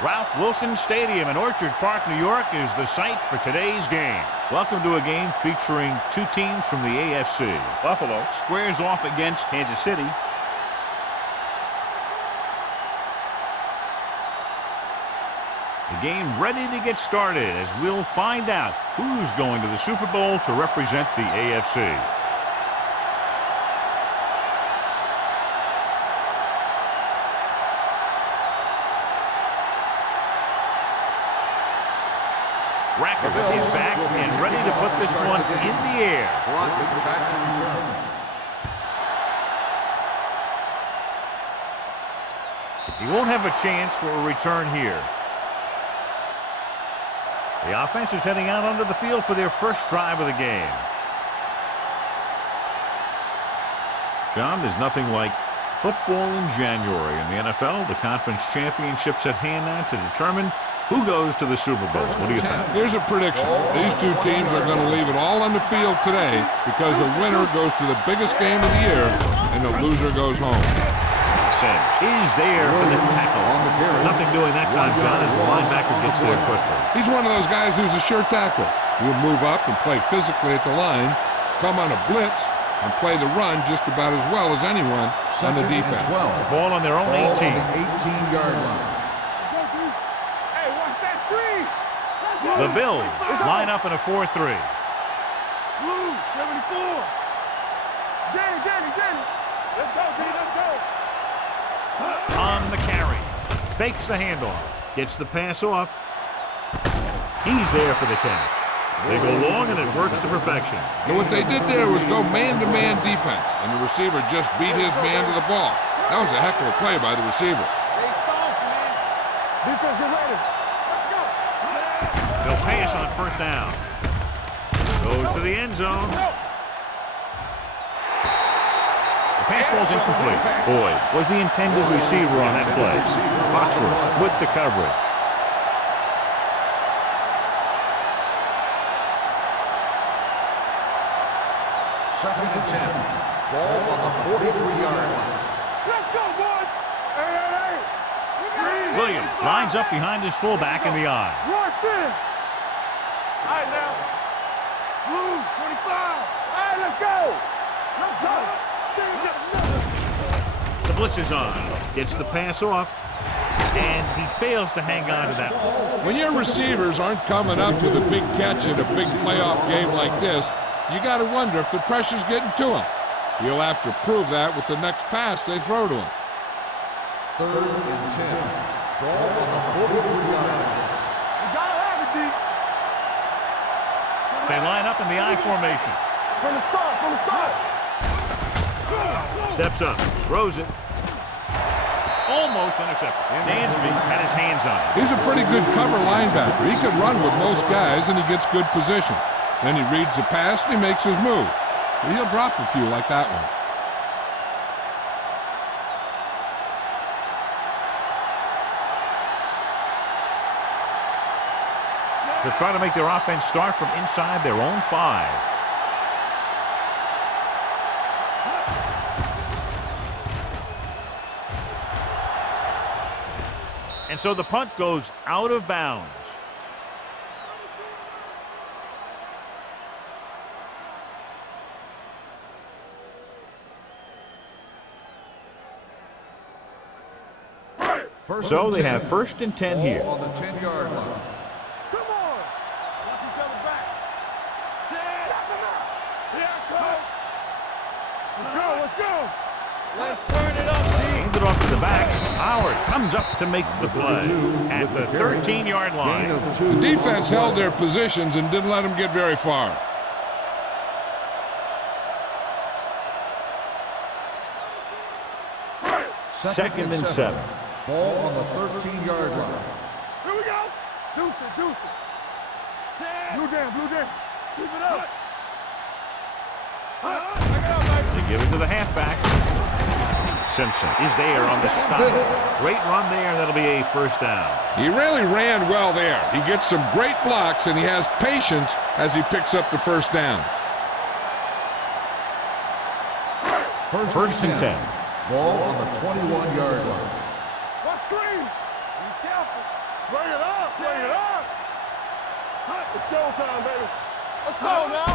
Ralph Wilson Stadium in Orchard Park, New York is the site for today's game. Welcome to a game featuring two teams from the AFC. Buffalo squares off against Kansas City. The game ready to get started as we'll find out who's going to the Super Bowl to represent the AFC. Rackett is back and ready to put this one in the air. He won't have a chance for a return here. The offense is heading out onto the field for their first drive of the game. John, there's nothing like football in January in the NFL. The conference championships at hand now to determine who goes to the Super Bowl. What do you think? Here's a prediction. These two teams are going to leave it all on the field today because the winner goes to the biggest game of the year and the loser goes home. Sims is there for the tackle. Nothing doing that time, John, as the linebacker gets there quickly. He's one of those guys who's a sure tackle. He'll move up and play physically at the line, come on a blitz, and play the run just about as well as anyone on the defense. Ball on their own 18. 18-yard line. The Bills line up in a 4-3. Blue, 74. Danny. Let's go, D, let's go. On the carry. Fakes the handoff. Gets the pass off. He's there for the catch. They go long and it works to perfection. And what they did there was go man-to-man defense, and the receiver just beat his man to the ball. That was a heck of a play by the receiver. Stay soft, man. Defense, get ready. They'll pass on first down. Goes to the end zone. The pass ball's incomplete. Boyd was the intended receiver on that play. Foxworth with the coverage. Second and 10. Ball on the 43-yard line. Let's go, boys. Hey. Williams lines up behind his fullback in the I. Rush in. All right, now. Blue, 25. All right, let's go. The blitz is on. Gets the pass off. And he fails to hang on to that one. When your receivers aren't coming up with a big catch in a big playoff game like this, you got to wonder if the pressure's getting to him. You'll have to prove that with the next pass they throw to him. Third and 10. Ball on the 43-yard line. You gotta have it, D. They line up in the I formation. From the start. Steps up, throws it. Almost intercepted. Dansby had his hands on it. He's a pretty good cover linebacker. He can run with most guys, and he gets good position. Then he reads the pass, and he makes his move. But he'll drop a few like that one. They'll try to make their offense start from inside their own 5. And so the punt goes out of bounds. So they have first and 10 here. On the 10-yard line. Come on. Watch each other back. Set. Here I come. Let's go. Let's turn it up, D. Hand it off to the back. Howard comes up to make the play at the 13-yard line. The defense held their positions and didn't let them get very far. Second and 7. Ball on the 13-yard line. Here we go. Deuce it. Set. Blue down. Keep it up. They give it to the halfback. Simpson is there on the stop. Great run there. That'll be a first down. He really ran well there. He gets some great blocks, and he has patience as he picks up the first down. First and 10. Ball on the 21-yard line. What screen? Be careful. Bring it up! Bring it up! It's showtime, baby. Let's go now.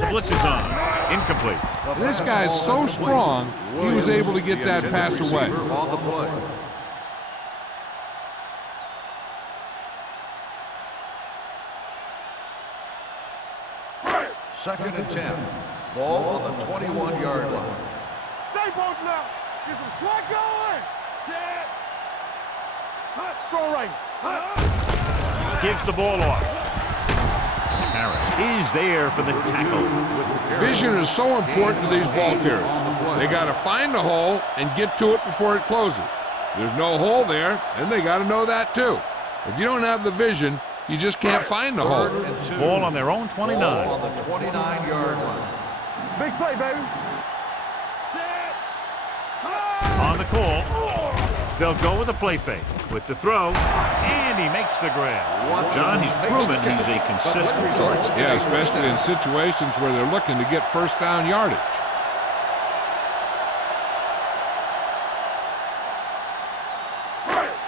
The blitz is on. Incomplete. This guy's so strong, he was able to get that pass away. On the play. Second and 10. Ball on the 21-yard line. Stay both now. Get some slack going. Set. Strong right. Gives the ball off. Harris is there for the tackle. Vision is so important to these ball carriers. They got to find the hole and get to it before it closes. There's no hole there, and they got to know that too. If you don't have the vision, you just can't find the hole. Ball on their own 29. Ball on the 29-yard line. Big play, baby. On the call, they'll go with a play fake. With the throw, and he makes the grab. John, he's proven he's a consistent target. Yeah, especially in situations where they're looking to get first down yardage.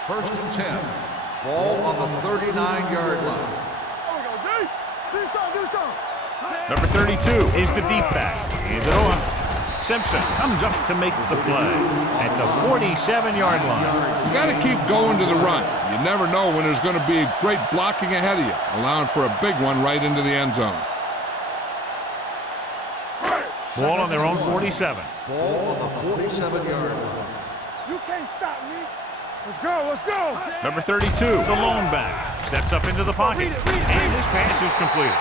First and 10. Ball on the 39-yard line. There we go, D. Do something, do something. Number 32 is the deep back. Hand it off. Simpson comes up to make the play at the 47-yard line. You got to keep going to the run. You never know when there's going to be great blocking ahead of you, allowing for a big one right into the end zone. Ball on their own 47. Ball on the 47-yard line. You can't stop me. Let's go, let's go. Number 32, the lone back, steps up into the pocket, and this pass is completed.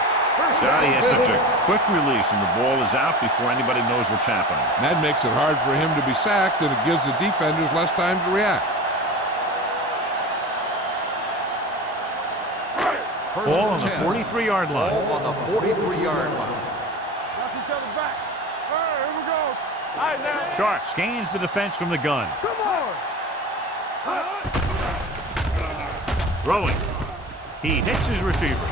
Johnny has such a quick release, and the ball is out before anybody knows what's happening. That makes it hard for him to be sacked, and it gives the defenders less time to react. Ball on the 43-yard line. Ball on the 43-yard line. Knock each other back. All right, here we go. All right, now. Sharp scans the defense from the gun. Come on. Throwing. He hits his receiver.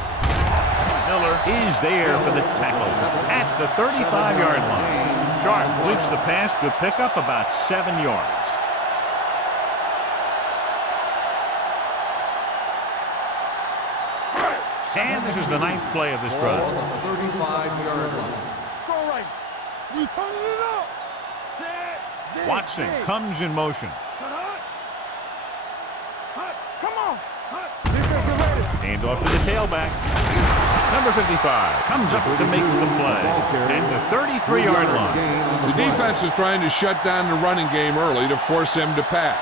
Miller is there for the tackle at the 35-yard line. Sharp completes the pass. Good pickup, about 7 yards. And this is the 9th play of this Ball drive. on the 35-yard line. Strong right. You turning it up. Set. Watson comes in motion. Come on. Defense get ready. Hand off to the tailback. Number 55 comes up to make the play at the 33-yard line. The defense is trying to shut down the running game early to force him to pass.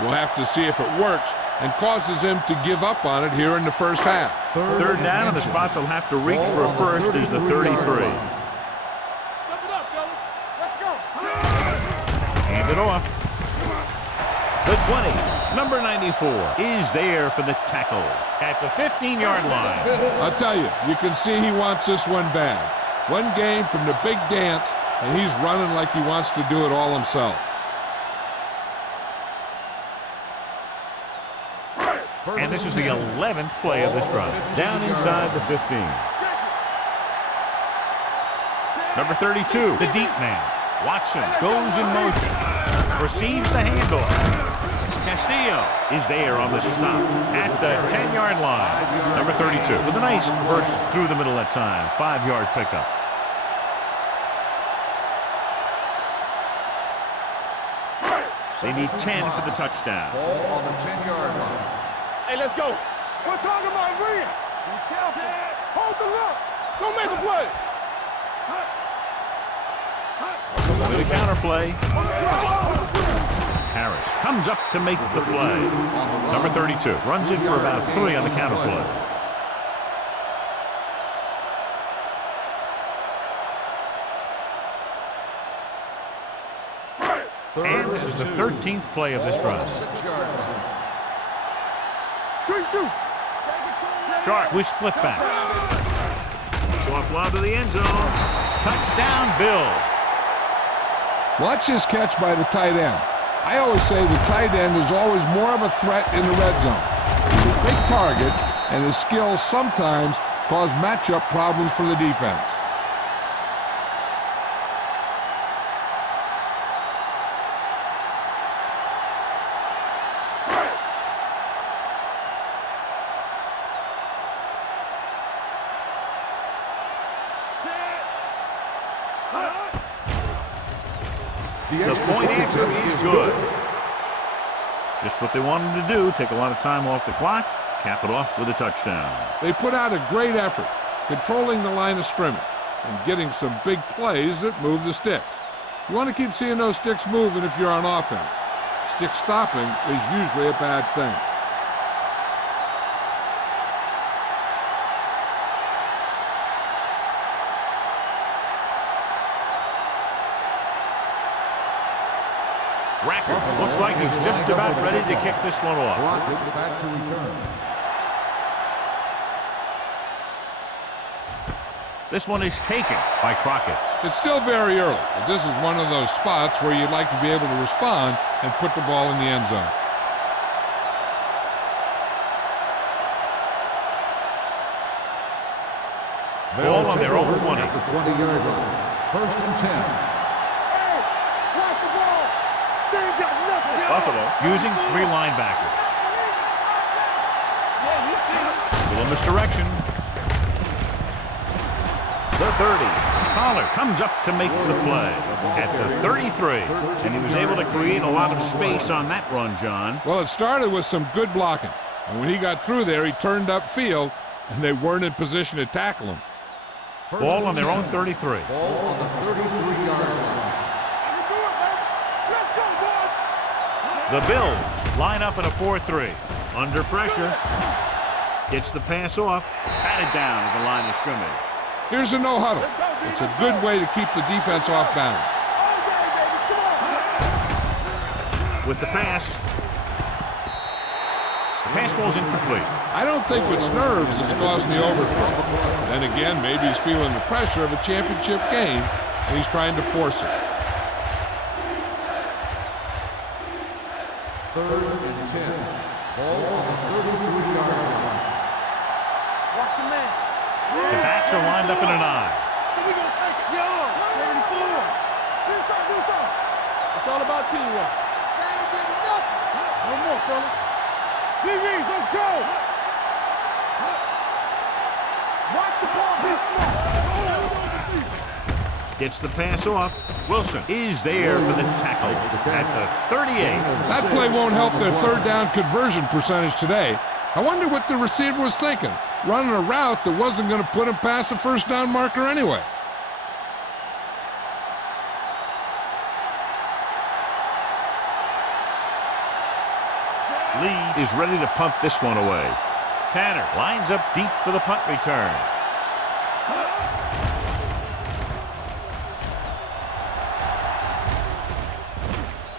We'll have to see if it works and causes him to give up on it here in the first half. Third down, and the spot they'll have to reach for a first is the 33. Step it up, fellas. Let's go. Hand it off. The 20, number 94, is there for the tackle at the 15-yard line. I'll tell you, you can see he wants this one bad. One game from the big dance, and he's running like he wants to do it all himself. And this is the 11th play of this drive. Down inside the 15. Number 32, the deep man. Watson goes in motion. Receives the handoff. Castillo is there on the stop at the 10-yard line. Number 32 with a nice burst through the middle that time. 5-yard pickup. They need 10 for the touchdown. Ball on the 10-yard line. Hey, let's go. We're talking about Rhea. Be careful. Hold the look. Don't make a play. With a counter play. Harris comes up to make the play. Number 32 runs in for about 3 on the counter play. And this is the 13th play of this drive. 6-yard line. Good shoot. Sharp with split backs. Soft lob to the end zone. Touchdown, Bills. Watch this catch by the tight end. I always say the tight end is always more of a threat in the red zone. He's a big target, and his skills sometimes cause matchup problems for the defense. The point after is good. Just what they wanted to do, take a lot of time off the clock, cap it off with a touchdown. They put out a great effort, controlling the line of scrimmage and getting some big plays that move the sticks. You want to keep seeing those sticks moving if you're on offense. Stick stopping is usually a bad thing. Rackers looks like he's just about ready to kick this one off. Back to return. This one is taken by Crockett. It's still very early, but this is one of those spots where you'd like to be able to respond and put the ball in the end zone. Ball on their own 20. At the 20-yard line. 1st and 10. Hey, watch the ball. They ain't got nothing. Buffalo using 3 linebackers. Little misdirection. The 30. Pollard comes up to make the play at the 33. And he was able to create a lot of space on that run, John. Well, it started with some good blocking. And when he got through there, he turned upfield, and they weren't in position to tackle him. Ball on their own 33. Ball on the 33-yard line. The Bills line up in a 4-3. Under pressure. Gets the pass off. Batted down at the line of scrimmage. Here's a no-huddle. It's a good way to keep the defense off balance. With the pass. The pass falls incomplete. I don't think it's nerves that's causing the overthrow. Then again, maybe he's feeling the pressure of a championship game, and he's trying to force it. 3rd and 10. Ball on the 33-yard line. Watch your man. The backs are lined up in an eye. So we gonna take it. Yo, 74. Do something. It's all about teamwork. They ain't getting nothing. No more, fella. DBs, let's go. Watch the ball be smart. Gets the pass off. Wilson is there for the tackle at the 38. That play won't help their 3rd down conversion percentage today. I wonder what the receiver was thinking, running a route that wasn't going to put him past the 1st down marker anyway. Lee is ready to punt this one away. Tanner lines up deep for the punt return.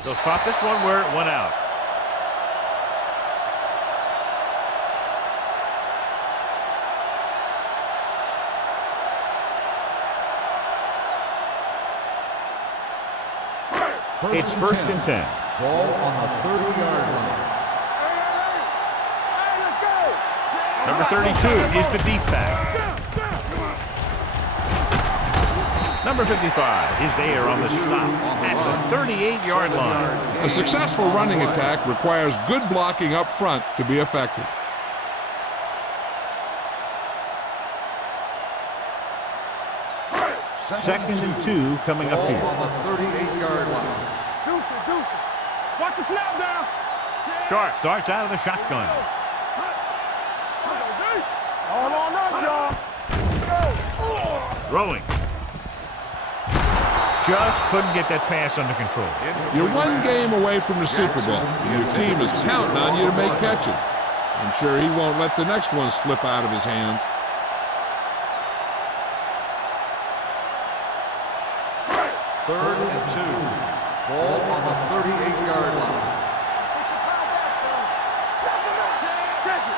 They'll spot this one where it went out. It's 1st and 10. Ball on the 30-yard line. Number 32 is the deep back. Number 55 is there on the stop at the 38-yard line. A successful running attack requires good blocking up front to be effective. Second and 2 coming up here. Ball on the 38-yard line. Deuce. Watch the snap down. Sharp starts out of the shotgun. All on us, y'all. Throwing. Just couldn't get that pass under control. You're one game away from the Super Bowl, and your team is counting on you to make catches. I'm sure he won't let the next one slip out of his hands. Third and 2. Ball on the 38-yard line.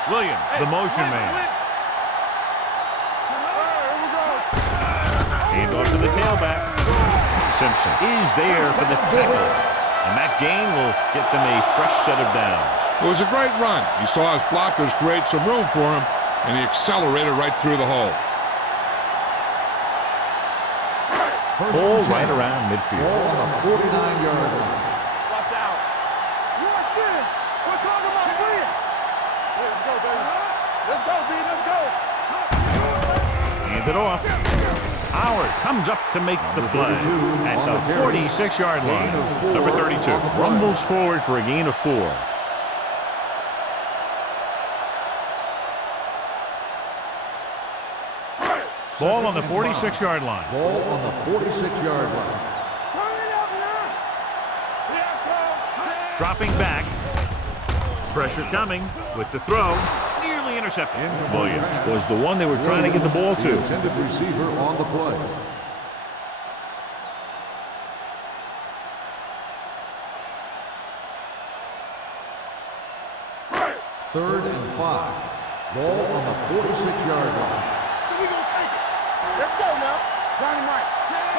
Williams, the motion man. Hand off to the tailback. Simpson is there for the tackle. And that gain will get them a fresh set of downs. It was a great run. He saw his blockers create some room for him, and he accelerated right through the hole. Ball right around midfield. Ball on the 49-yard line. Watch out. You are shit. We're talking about win. Let's go, baby. Let's go, B. Let's go. Hand it off. Howard comes up to make the play at the 46-yard line. Number 32 rumbles forward for a gain of 4. Ball on the 46-yard line. Ball on the 46-yard line. Dropping back. Pressure coming with the throw. Nearly intercepted. Williams was the one they were trying to get the ball to. The intended receiver on the play. Third and 5. Ball on the 46-yard line. We gonna take it. Let's go now. Johnny Mike.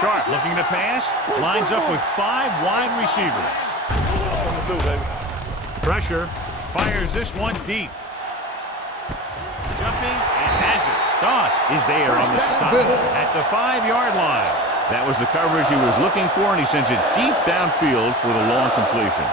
Sharp looking to pass. Lines up with 5 wide receivers. Pressure. Fires this one deep. Jumping and has it. Doss is there on the stop at the 5-yard line. That was the coverage he was looking for, and he sends it deep downfield for the long completion.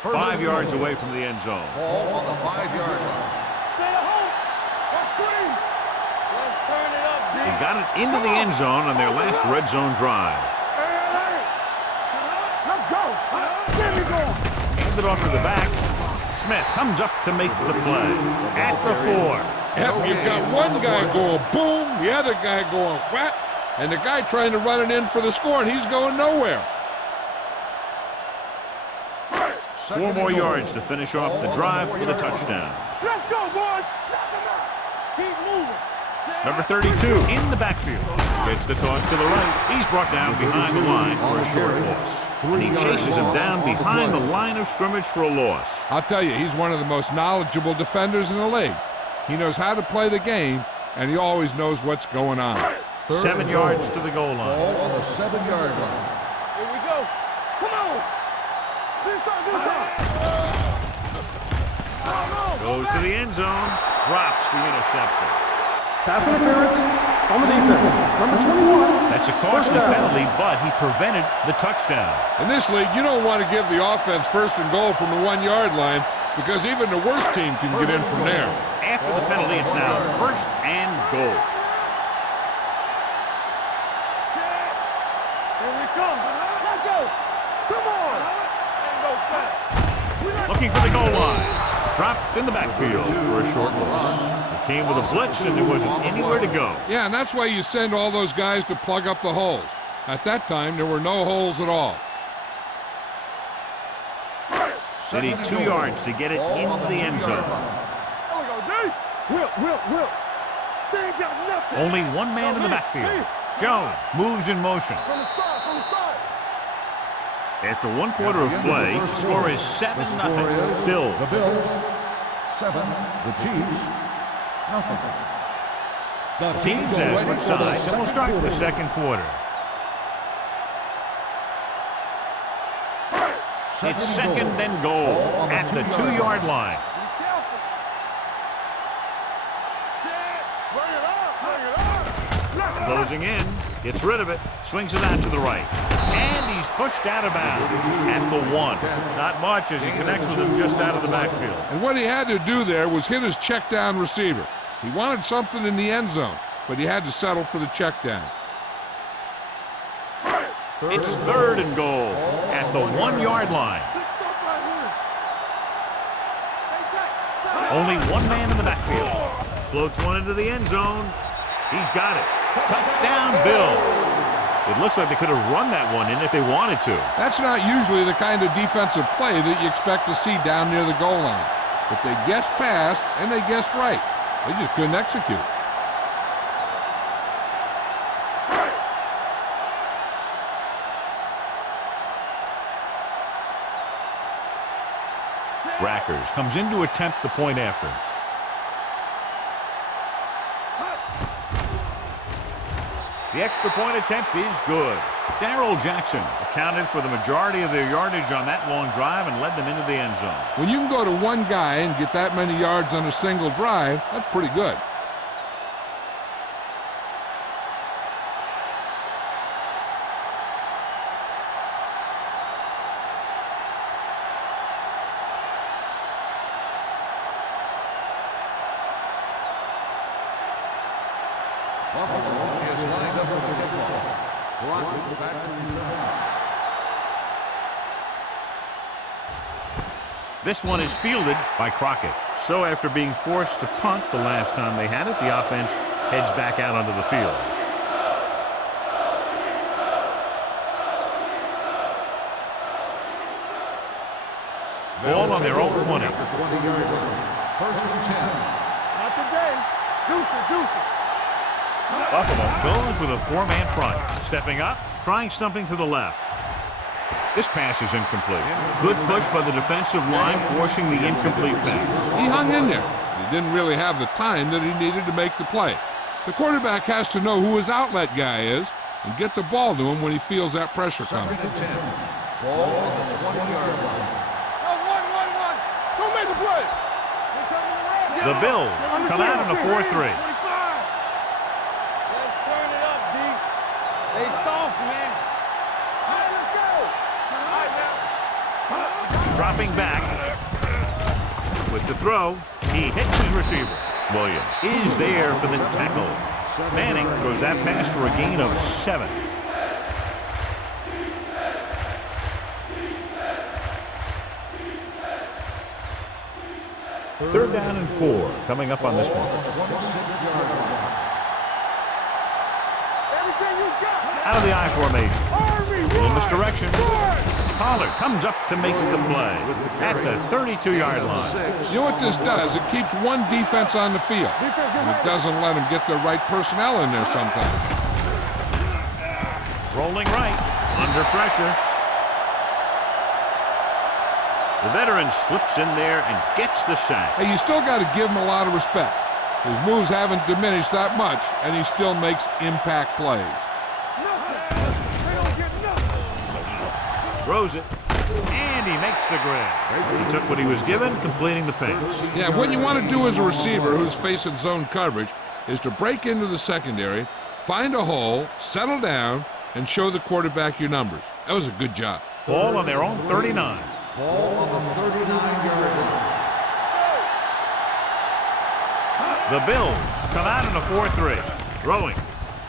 First 5 yards away from the end zone. Ball on the 5-yard line. Stay at home. Let's screen. Let's turn it up, Z. He got it into the end zone on their last red zone drive. Let's go. Get me going. Handed off to the back. Smith comes up to make the play at the 4. Yep, you've got one guy going boom, the other guy going whap, and the guy trying to run it in for the score, and he's going nowhere. 4 more yards to finish off the drive with a touchdown. Let's go, boys. Knock him out. Keep moving. Number 32 in the backfield. Gets the toss to the right. He's brought down behind the line for a short loss. And he chases him down behind the line of scrimmage for a loss. I'll tell you, he's one of the most knowledgeable defenders in the league. He knows how to play the game, and he always knows what's going on. 7 yards to the goal line. Ball on the 7-yard line. Here we go. Come on. This side. Goes to the end zone. Drops the interception. Pass interference on the defense. Number 21. That's a costly penalty, but he prevented the touchdown. In this league, you don't want to give the offense first and goal from the 1-yard line because even the worst team can get in from there. After the penalty, it's now first and goal. Here we come. Let's go. Come on. Looking for the goal line. Dropped in the backfield for a short loss. It came with a blitz, and there wasn't anywhere to go. Yeah, and that's why you send all those guys to plug up the holes. At that time, there were no holes at all. They need 2 yards to get it into the end zone. There we go, D. Will. They ain't got nothing. Only one man in the backfield. Jones moves in motion. From the start. After 1 quarter of play, the score is 7-0. Bills. The Bills, 7. The Chiefs, nothing. The Teams as switch sides, and we'll start the second quarter. It's second and goal at the 2-yard line. Be careful. Bring it up. Closing in, gets rid of it, swings it out to the right. And he's pushed out of bounds at the 1. Not much as he connects with him just out of the backfield. And what he had to do there was hit his check down receiver. He wanted something in the end zone, but he had to settle for the check down. It's third and goal at the 1-yard line. Big stuff right here. Hey, Jack. Only one man in the backfield. Floats one into the end zone. He's got it. Touchdown, Bills. It looks like they could have run that one in if they wanted to. That's not usually the kind of defensive play that you expect to see down near the goal line. But they guessed pass, and they guessed right. They just couldn't execute. Rackers comes in to attempt the point after. The extra point attempt is good. Darrell Jackson accounted for the majority of their yardage on that long drive and led them into the end zone. When you can go to one guy and get that many yards on a single drive, that's pretty good. Buffalo is lined up for the kickoff. Throttling back to return. This one is fielded by Crockett. So after being forced to punt the last time they had it, the offense heads back out onto the field. Ball on their own 20. 20-yard line. First and 10. Not today. Deuce it. Buffalo goes with a four-man front. Stepping up, trying something to the left. This pass is incomplete. Good push by the defensive line, forcing the incomplete pass. He hung in there. He didn't really have the time that he needed to make the play. The quarterback has to know who his outlet guy is and get the ball to him when he feels that pressure coming. Second and 10. Ball on the 20-yard line. One. Don't make the play. The Bills come out in a 4-3. Let's turn it up, D. They soft, man. All right, let's go. All right, now. Dropping back with the throw. He hits his receiver. Williams is there for the tackle. Manning throws that pass for a gain of 7. Third down and 4 coming up on this one. 26-yard line. Everything you got. Out of the I formation. Army, A little misdirection. Pollard comes up to make the play at the 32-yard line. You know what this does? It keeps one defense on the field. And it doesn't let them get the right personnel in there sometimes. Rolling right, under pressure. The veteran slips in there and gets the sack. Hey, you still got to give him a lot of respect. His moves haven't diminished that much, and he still makes impact plays. Throws it, and he makes the grab. He took what he was given, completing the pass. Yeah, what you want to do as a receiver who's facing zone coverage is to break into the secondary, find a hole, settle down, and show the quarterback your numbers. That was a good job. Ball on their own 39. Ball on the 39-yard line. The Bills come out in a 4-3. Throwing.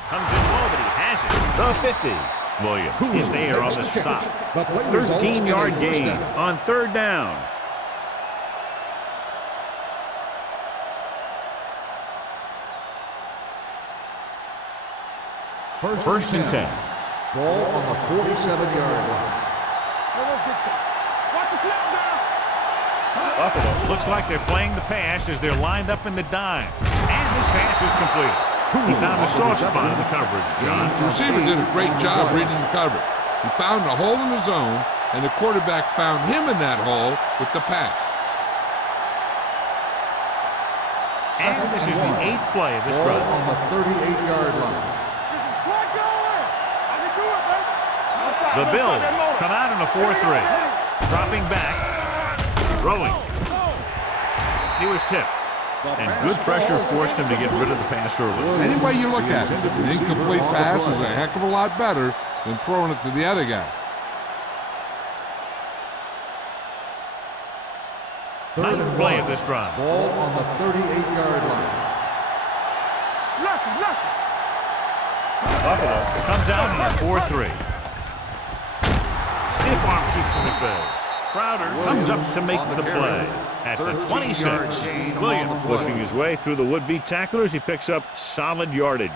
Comes in low, but he has it. The 50. Williams is there on the stop. 13-yard gain on third down. First and 10. Ball on the 47-yard line. Watch the slap down. Buffalo looks like they're playing the pass as they're lined up in the dime. And this pass is complete. He found a soft spot in the coverage, John. The receiver did a great job reading the coverage. He found a hole in the zone, and the quarterback found him in that hole with the pass. And this is the 8th play of this Ball drive. on the 38-yard line. Slide going. I can do it, baby. The Bills come out in a 4-3. Dropping back. Throwing. He was tipped. And good pressure forced him to get rid of the pass early. Any way you look at it, an incomplete pass is a heck of a lot better than throwing it to the other guy. Ninth play of this drive. Ball on the 38-yard line. Lucky. Buffalo comes out in a 4-3. Stiff arm keeps him at bay. Crowder comes up to make the play at the 26. Williams pushing his way through the would-be tacklers. He picks up solid yardage.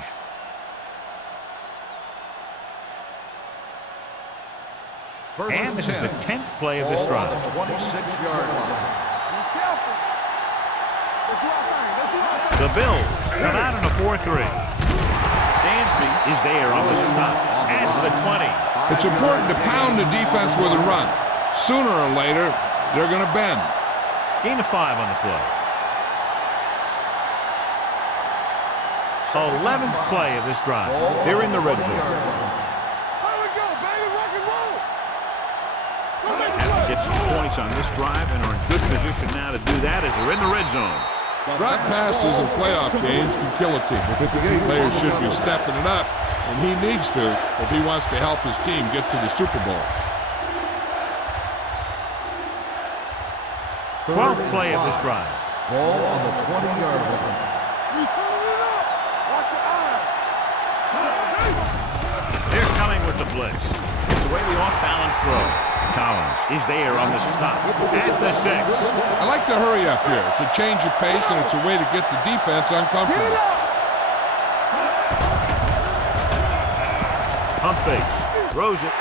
And this is the 10th play of this drive. Ball on the 26-yard line. Be careful. Let's do our thing. The Bills come out in a 4-3. Dansby is there on the stop at the 20. It's important to pound the defense with a run. Sooner or later, they're going to bend. Gain of 5 on the play. 11th play of this drive. They're in the red zone. Here we go, baby. Rock and roll. Have to get some points on this drive and are in good position now to do that as they're in the red zone. Drop passes in playoff games can kill a team. Players should be stepping it up, and he needs to if he wants to help his team get to the Super Bowl. 12th play of this drive. Ball on the 20-yard line. We turning it up. Watch your eyes. They're coming with the blitz. It's away the off-balance throw. Collins is there on the stop at the 6. I like to hurry up here. It's a change of pace, and it's a way to get the defense uncomfortable. Pump fakes. Throws it.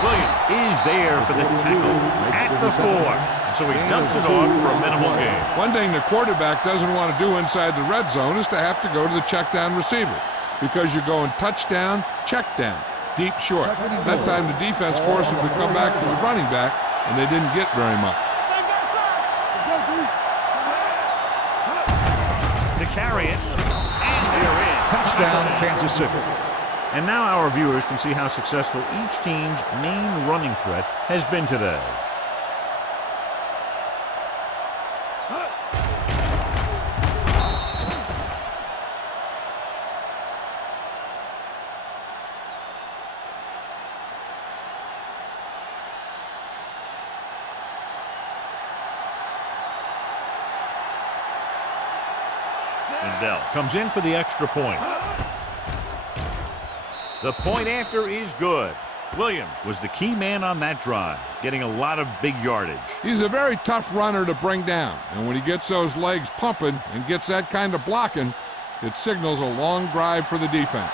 Williams is there for the tackle at the 4. So he dumps it off for a minimal gain. One thing the quarterback doesn't want to do inside the red zone is to have to go to the check down receiver, because you're going touchdown, check down, deep short. That time the defense forced him to come back to the running back, and they didn't get very much. To carry it, and they're in. Touchdown, Kansas City. And now our viewers can see how successful each team's main running threat has been today. Bell comes in for the extra point. The point after is good. Williams was the key man on that drive, getting a lot of big yardage. He's a very tough runner to bring down, and when he gets those legs pumping and gets that kind of blocking, it signals a long drive for the defense.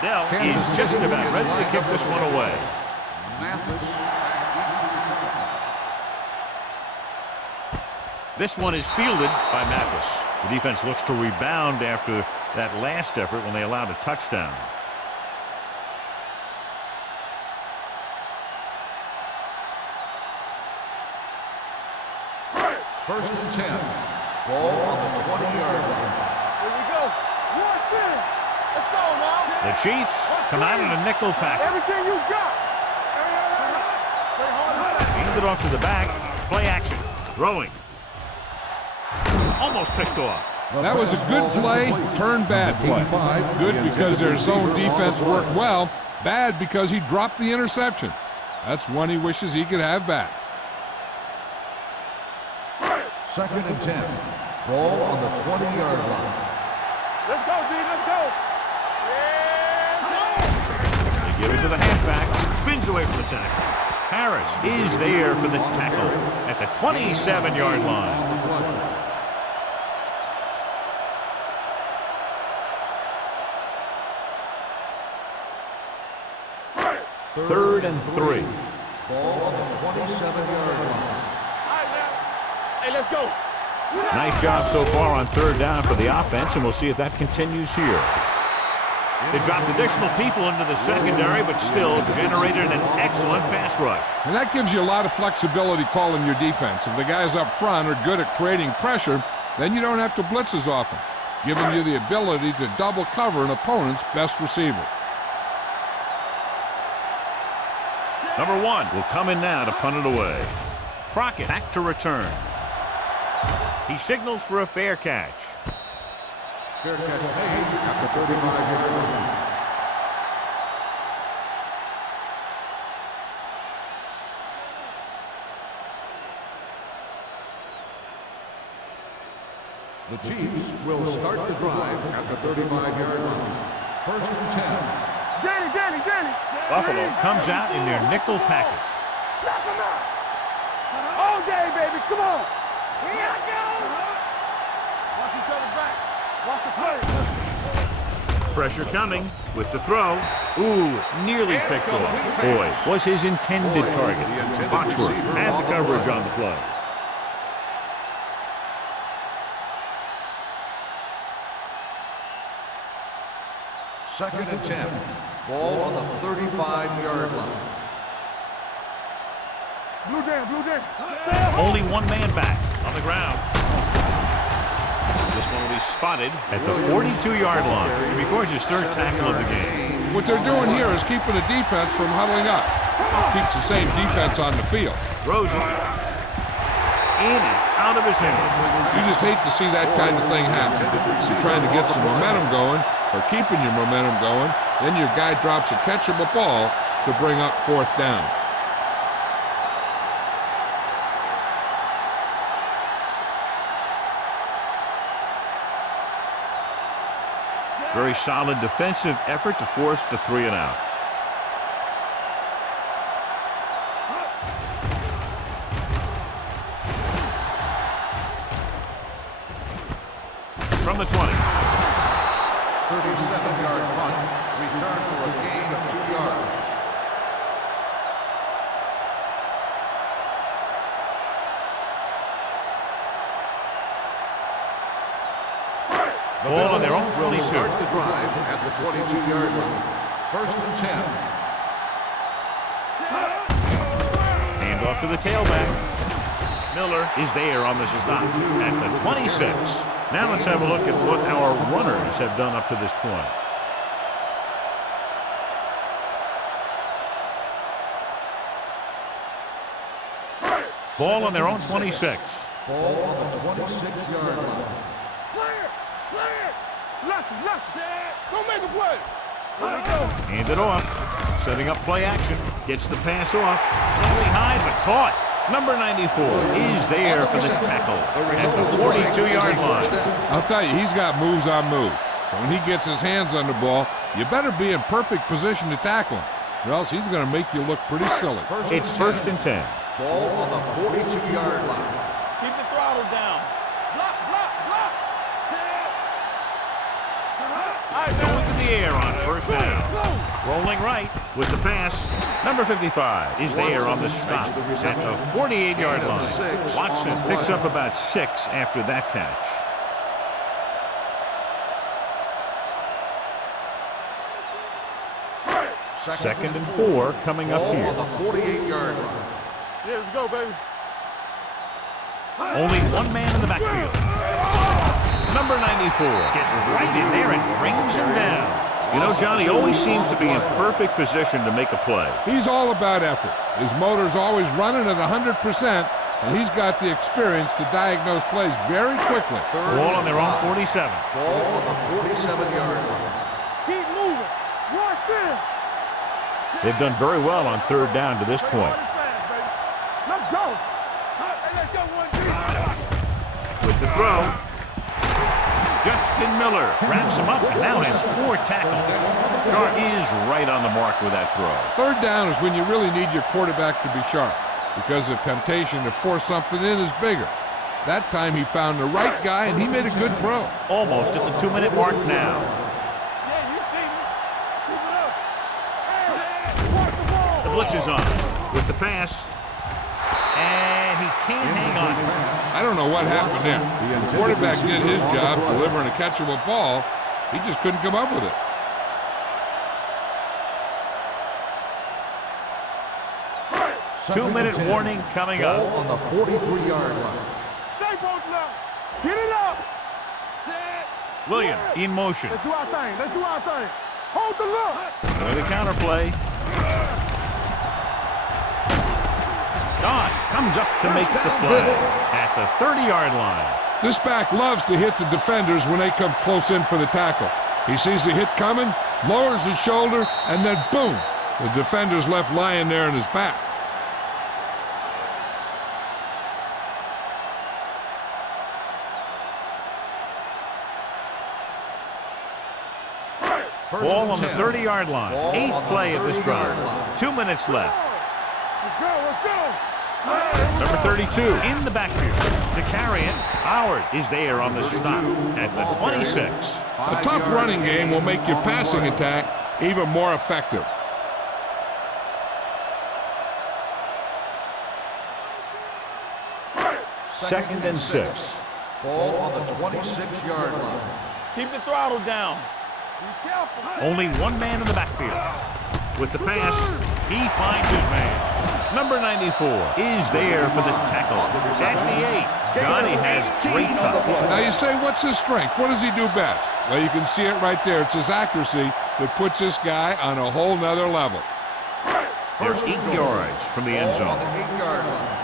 Dell is just about ready to kick this one away. This one is fielded by Mathis. The defense looks to rebound after that last effort when they allowed a touchdown. First and 10. Ball on the 20-yard line. Here we go. Watch it. Let's go now. The Chiefs come out in a nickel package. Everything you got. Hand it off to the back. Play action. Throwing. Almost picked off. That was a good play, turned bad play. Good because their zone defense worked well. Bad because he dropped the interception. That's one he wishes he could have back. Second and 10. Ball on the 20-yard line. Let's go, D. Let's go. They give it to the halfback. Spins away from the tackle. Harris is there for the tackle at the 27-yard line. Third and 3. Ball on the 27-yard line. Hey, let's go. Nice job so far on third down for the offense, and we'll see if that continues here. They dropped additional people into the secondary, but still generated an excellent pass rush. And that gives you a lot of flexibility calling your defense. If the guys up front are good at creating pressure, then you don't have to blitz as often, giving you the ability to double cover an opponent's best receiver. Number 1 will come in now to punt it away. Crockett back to return. He signals for a fair catch. Fair catch made at the 35-yard line. The Chiefs will start the drive at the 35-yard line. First and 10. Danny. Buffalo comes out in their nickel package. Knock him out. All day, baby. Come on. Here I go. Watch each other back. Watch the play. Pressure coming with the throw. Ooh, nearly picked off. Boy, was his intended target. Foxworth had the coverage on the play. Second and 10. Ball on the 35-yard line. Blue down, blue down. Only one man back on the ground. This one will be spotted at the 42-yard line. It'll be Gorge's third tackle of the game. What they're doing here is keeping the defense from huddling up. Keeps the same defense on the field. Rosen. In and out of his hands. You just hate to see that kind of thing happen. You're trying to get some momentum going, or keeping your momentum going, then your guy drops a catchable ball to bring up fourth down. Very solid defensive effort to force the 3 and out. From the 20. 37-yard punt. Return for a gain of 2 yards. Ball on their own 22. Will start the drive at the 22-yard line. First and 10. Hand off to the tailback. Miller is there on the stop at the 26. Now let's have a look at what our runners have done up to this point. Ball on their own 26. Ball on the 26-yard line. Left. Don't make a play. There we go. Hand it off. Setting up play action. Gets the pass off. Behind, but caught. Number 94 is there for the tackle at the 42-yard line. I'll tell you, he's got moves on moves. So when he gets his hands on the ball, you better be in perfect position to tackle him, or else he's going to make you look pretty silly. It's first and 10. Ball on the 42-yard line. Keep the throttle down. Block. Going to the air on first down. Rolling right with the pass. Number 55 is there on the stop at the 48-yard line. Watson picks up about 6 after that catch. Second and 4 coming up here. On the 48-yard line. Yeah, let's go, baby. Only one man in the backfield. Number 94 gets right in there and brings him down. You know, Johnny always seems to be in perfect position to make a play. He's all about effort. His motor's always running at 100%, and he's got the experience to diagnose plays very quickly. Ball on their own 47. Ball on the 47-yard line. Keep moving. Rush in. They've done very well on third down to this point. Let's go. Hey, let's go, 1-2. With the throw, Justin Miller wraps him up and now has 4 tackles. Sharp is right on the mark with that throw. Third down is when you really need your quarterback to be sharp, because the temptation to force something in is bigger. That time he found the right guy and he made a good throw. Almost at the 2-minute mark now. Yeah, you see me. Keep it up. Hey, watch the ball. The blitz is on with the pass. And he can't hang on. I don't know what happened there. The quarterback did his job delivering a catchable ball. He just couldn't come up with it. Two-minute warning coming up. Ball on the 43-yard line. Stay posted up. Get it up. Set. Williams in motion. Let's do our thing. Let's do our thing. Hold the look. With the counterplay. Doss comes up to make the play at the 30-yard line. This back loves to hit the defenders when they come close in for the tackle. He sees the hit coming, lowers his shoulder, and then boom, the defender's left lying there in his back. Ball on the 30-yard line. Ball 8th play of this drive. line. 2 minutes left. Let's go. Let's go. Number 32 in the backfield to carry it. Howard is there on the stop at the 26. A tough running game will make your passing attack even more effective. Second and 6. Ball on the 26-yard line. Keep the throttle down. Only one man in the backfield. With the pass, he finds his man. Number 94 is there for the tackle. At the 8, Johnny has great touch. Now you say, what's his strength? What does he do best? Well, you can see it right there. It's his accuracy that puts this guy on a whole nother level. There's 8 yards from the end zone. On the 8-yard line.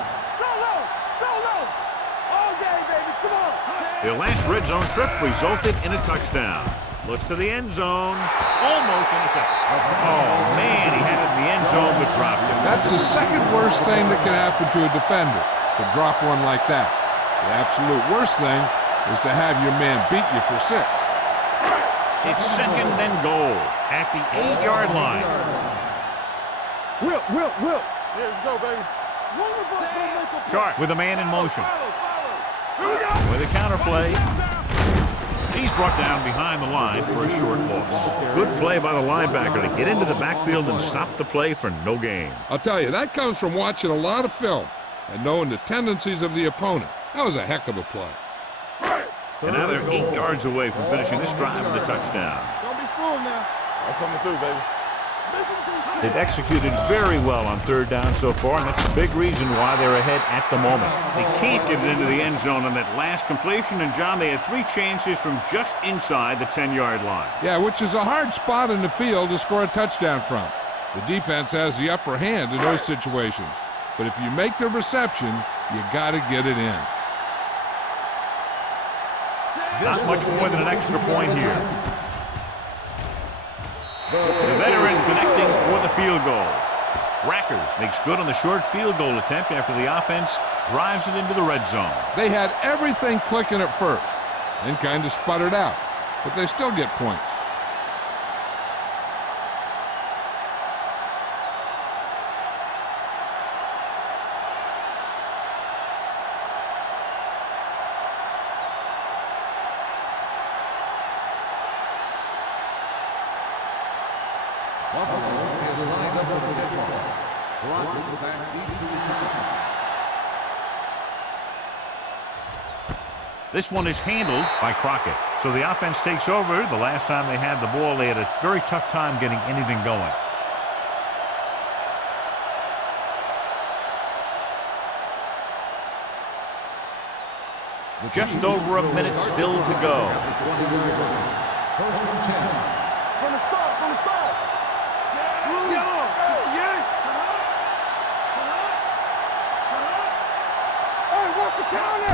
Their last red zone trip resulted in a touchdown. Looks to the end zone. Almost intercepted. Oh, man, he had it in the end zone but dropped it. That's the second worst thing that can happen to a defender, to drop one like that. The absolute worst thing is to have your man beat you for 6. It's second and goal at the 8-yard line. Will. Yeah, let's go, baby. Sharp with a man in motion. With a counter play. He's brought down behind the line for a short loss. Good play by the linebacker to get into the backfield and stop the play for no gain. I'll tell you, that comes from watching a lot of film and knowing the tendencies of the opponent. That was a heck of a play. And now they're 8 yards away from finishing this drive with a touchdown. Don't be fooled now. I'm coming through, baby. They've executed very well on 3rd down so far, and that's a big reason why they're ahead at the moment. They can't get it into the end zone on that last completion, and John, they had 3 chances from just inside the 10-yard line. Yeah, which is a hard spot in the field to score a touchdown from. The defense has the upper hand in those situations. But if you make the reception, you got to get it in. Not much more than an extra point here. The veteran connecting for the field goal. Rackers makes good on the short field goal attempt after the offense drives it into the red zone. They had everything clicking at first and kind of sputtered out, but they still get points. Buffalo is lined up for the kickoff. Throttle back deep to return. This one is handled by Crockett. So the offense takes over. The last time they had the ball, they had a very tough time getting anything going. Just over a minute still to go. First and 10. From the start.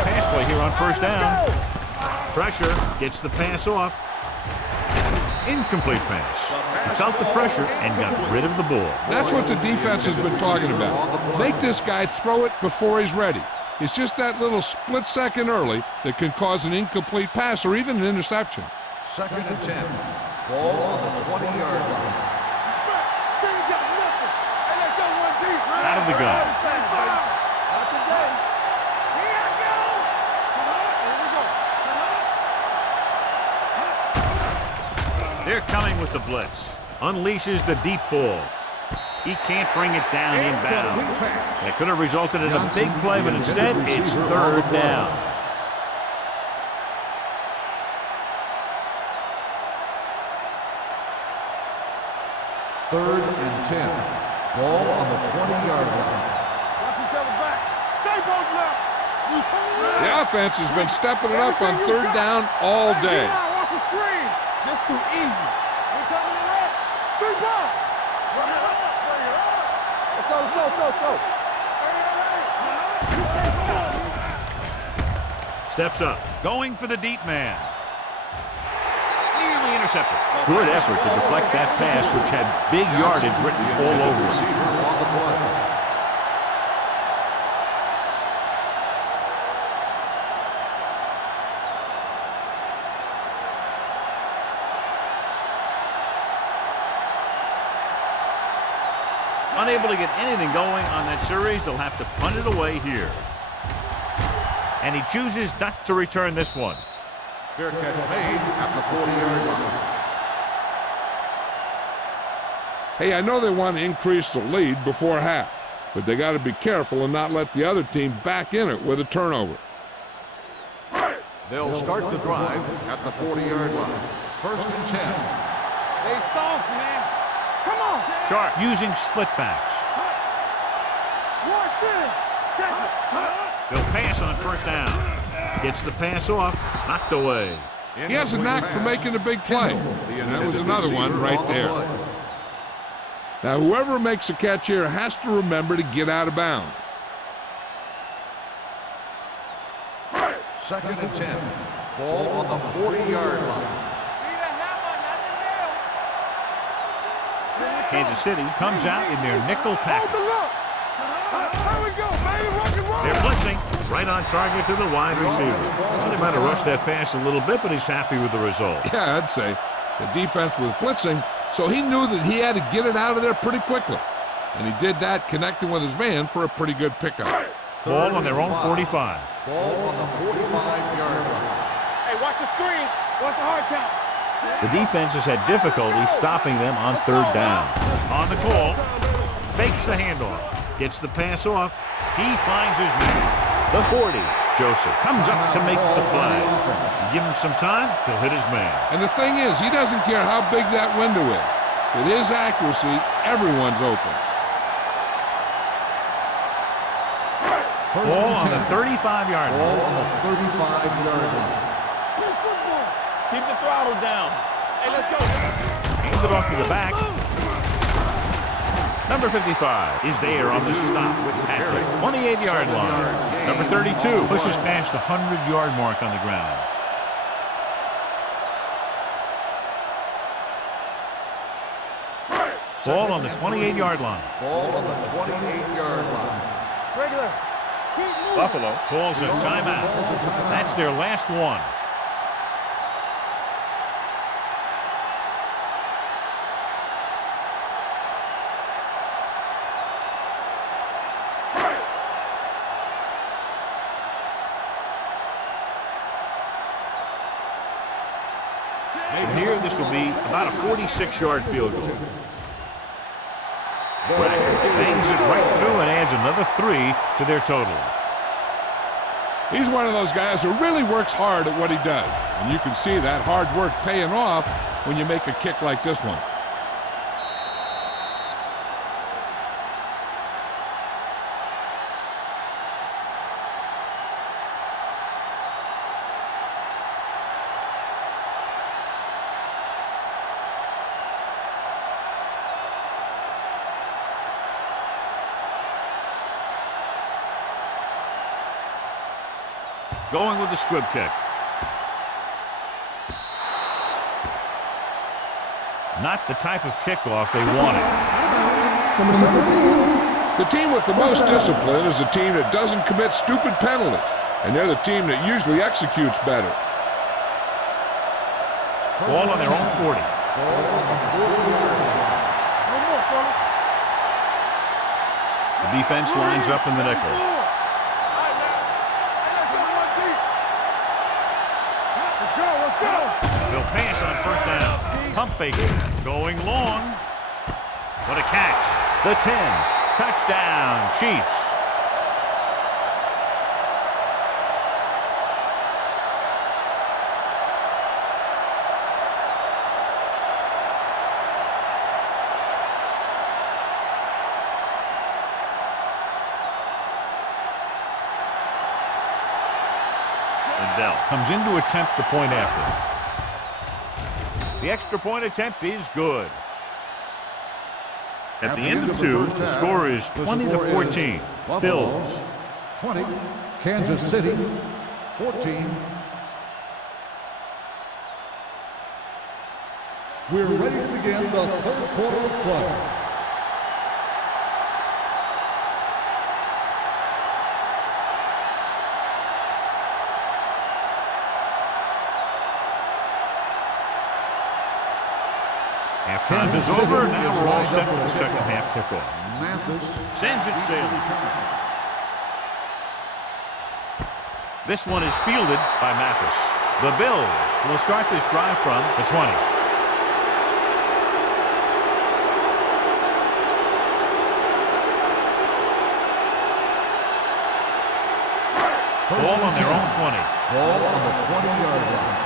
Pass play here on 1st down. Pressure gets the pass off. Incomplete pass. He felt the pressure and got rid of the ball. That's what the defense has been talking about. Make this guy throw it before he's ready. It's just that little split second early that can cause an incomplete pass or even an interception. 2nd and 10. Ball on the 20-yard line. Out of the gun. They're coming with the blitz. Unleashes the deep ball. He can't bring it down inbounds. That could have resulted in a big play, but instead it's 3rd down. Third and 10. Ball on the 20-yard line. Watch each other back. Stay both left. The offense has been stepping it up on 3rd down all day. Watch the screen. That's too easy. We're coming in left. 3 ball. Let's go. Steps up. Going for the deep man. Nearly intercepted. Good effort to deflect that pass, which had big yardage written all over it. On the play. Unable to get anything going on that series, they'll have to punt it away here. And he chooses not to return this one. Fair catch made at the 40-yard line. Hey, I know they want to increase the lead before half, but they got to be careful and not let the other team back in it with a turnover. They'll start the drive at the 40-yard line. First and 10. Stay soft, man. Come on. Sharp using split backs. Watch it. Check it. They'll pass on first down. Gets the pass off, knocked away. He has a knack for making a big play. And that was another one right there. Now, whoever makes a catch here has to remember to get out of bounds. 2nd and 10. Ball on the 40-yard line. Kansas City comes out in their nickel package. They're blitzing right on target to the wide receiver. So they might have rushed that pass a little bit, but he's happy with the result. Yeah, I'd say the defense was blitzing, so he knew that he had to get it out of there pretty quickly. And he did that, connecting with his man for a pretty good pickup. Ball on their own 45. Ball on the 45-yard line. Hey, watch the screen. Watch the hard count. The defense has had difficulty stopping them on third down. On the call, fakes the handoff, gets the pass off. He finds his man. The 40. Joseph comes up to make the play. Give him some time, he'll hit his man. And the thing is, he doesn't care how big that window is. With his accuracy, everyone's open. Ball on the 35-yard line. Ball on the 35-yard line. Keep the throttle down. Hey, let's go. Hand it off to the back. Number 55 is there on the stop at the 28-yard line. Number 32 pushes past the 100-yard mark on the ground. Ball on the 28-yard line. Ball on the 28-yard line. Regular. Buffalo calls a timeout. That's their last one. And here this will be about a 46-yard field goal. Rackers bangs it right through and adds another 3 to their total. He's one of those guys who really works hard at what he does. And you can see that hard work paying off when you make a kick like this one. Going with the squib kick. Not the type of kickoff they wanted. Number 17. The team with the most discipline is the team that doesn't commit stupid penalties. And they're the team that usually executes better. Ball on their own 40. Ball on the 40-yard line. No more, fella. The defense lines up in the nickel. They'll pass on first down. Pump fake going long. What a catch. The 10. Touchdown, Chiefs. Lindell comes in to attempt the point after. The extra point attempt is good. At the end of 2, the score is 20-14. Bills. 20, Kansas City 14. We're ready to begin the third quarter of play. Halftime is over. Now we're all set for the second half kickoff. Mathis Sends it sailing. This one is fielded by Mathis. The Bills will start this drive from the 20. Ball on their own 20. Ball on the 20-yard line.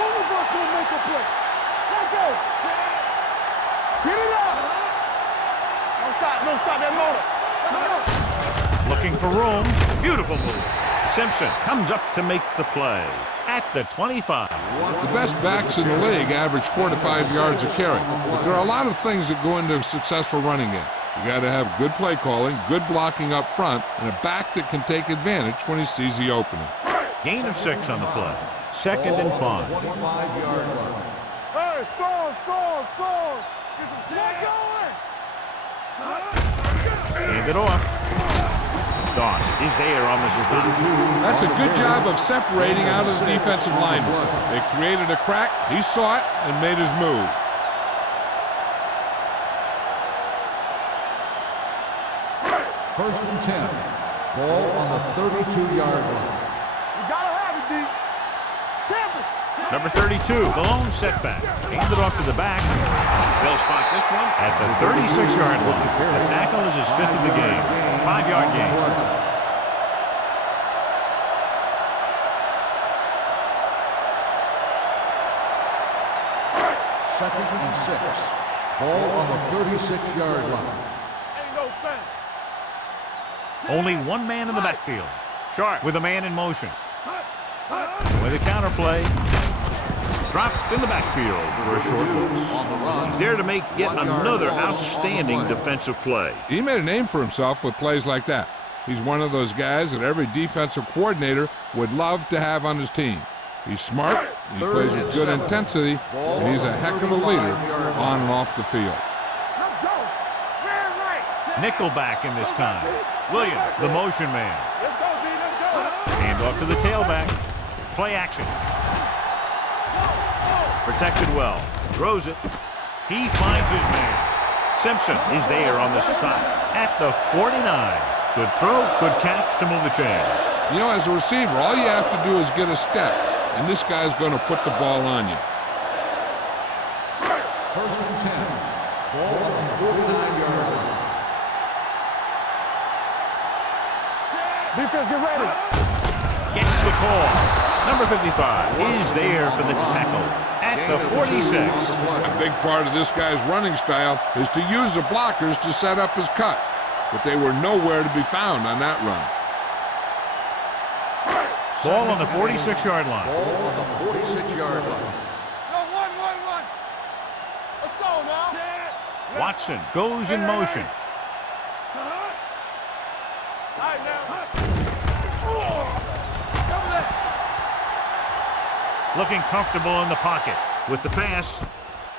One of us will make a play. Let's go. Get it up. Don't stop that motor. Looking for room. Beautiful move. Simpson comes up to make the play at the 25. The best backs in the league average 4 to 5 yards a carry. But there are a lot of things that go into a successful running game. You got to have good play calling, good blocking up front, and a back that can take advantage when he sees the opening. Gain of 6 on the play. 2nd and 5. 25-yard line. Hey, score. Get some slack going. Hand it off. Doss is there on the stop. That's a good job of separating out of the defensive lineman. They created a crack, he saw it, and made his move. First and 10. Ball on the 32-yard line. You gotta have it, D. Temple. Number 32, the lone setback. Hand it off to the back. They'll spot this one at the 36-yard line. The tackle is his 5th of the game. 5-yard gain. Second and 6. Ball on the 36-yard line. Ain't no thing. Only one man in the backfield. Sharp with a man in motion. With a counterplay. Dropped in the backfield for a short loss. He's there to make yet another outstanding defensive play. He made a name for himself with plays like that. He's one of those guys that every defensive coordinator would love to have on his team. He's smart, he plays with good intensity, and he's a heck of a leader on and off the field. Let's go. Man right. Nickelback in this time. Williams, the motion man. Let's go, D. Let's go. Hand off to the tailback. Play action. Protected well. Throws it. He finds his man. Simpson is there on the side at the 49. Good throw, good catch to move the chains. You know, as a receiver, all you have to do is get a step, and this guy's going to put the ball on you. First and 10. Ball on the 49-yard line. Defense, get ready. Gets the call. Number 55 is there for the tackle at the 46. A big part of this guy's running style is to use the blockers to set up his cut, but they were nowhere to be found on that run. Ball on the 46-yard line. Ball on the 46-yard line. No, one. Let's go now. Watson goes in motion. All right, now. Cover that. Looking comfortable in the pocket. With the pass,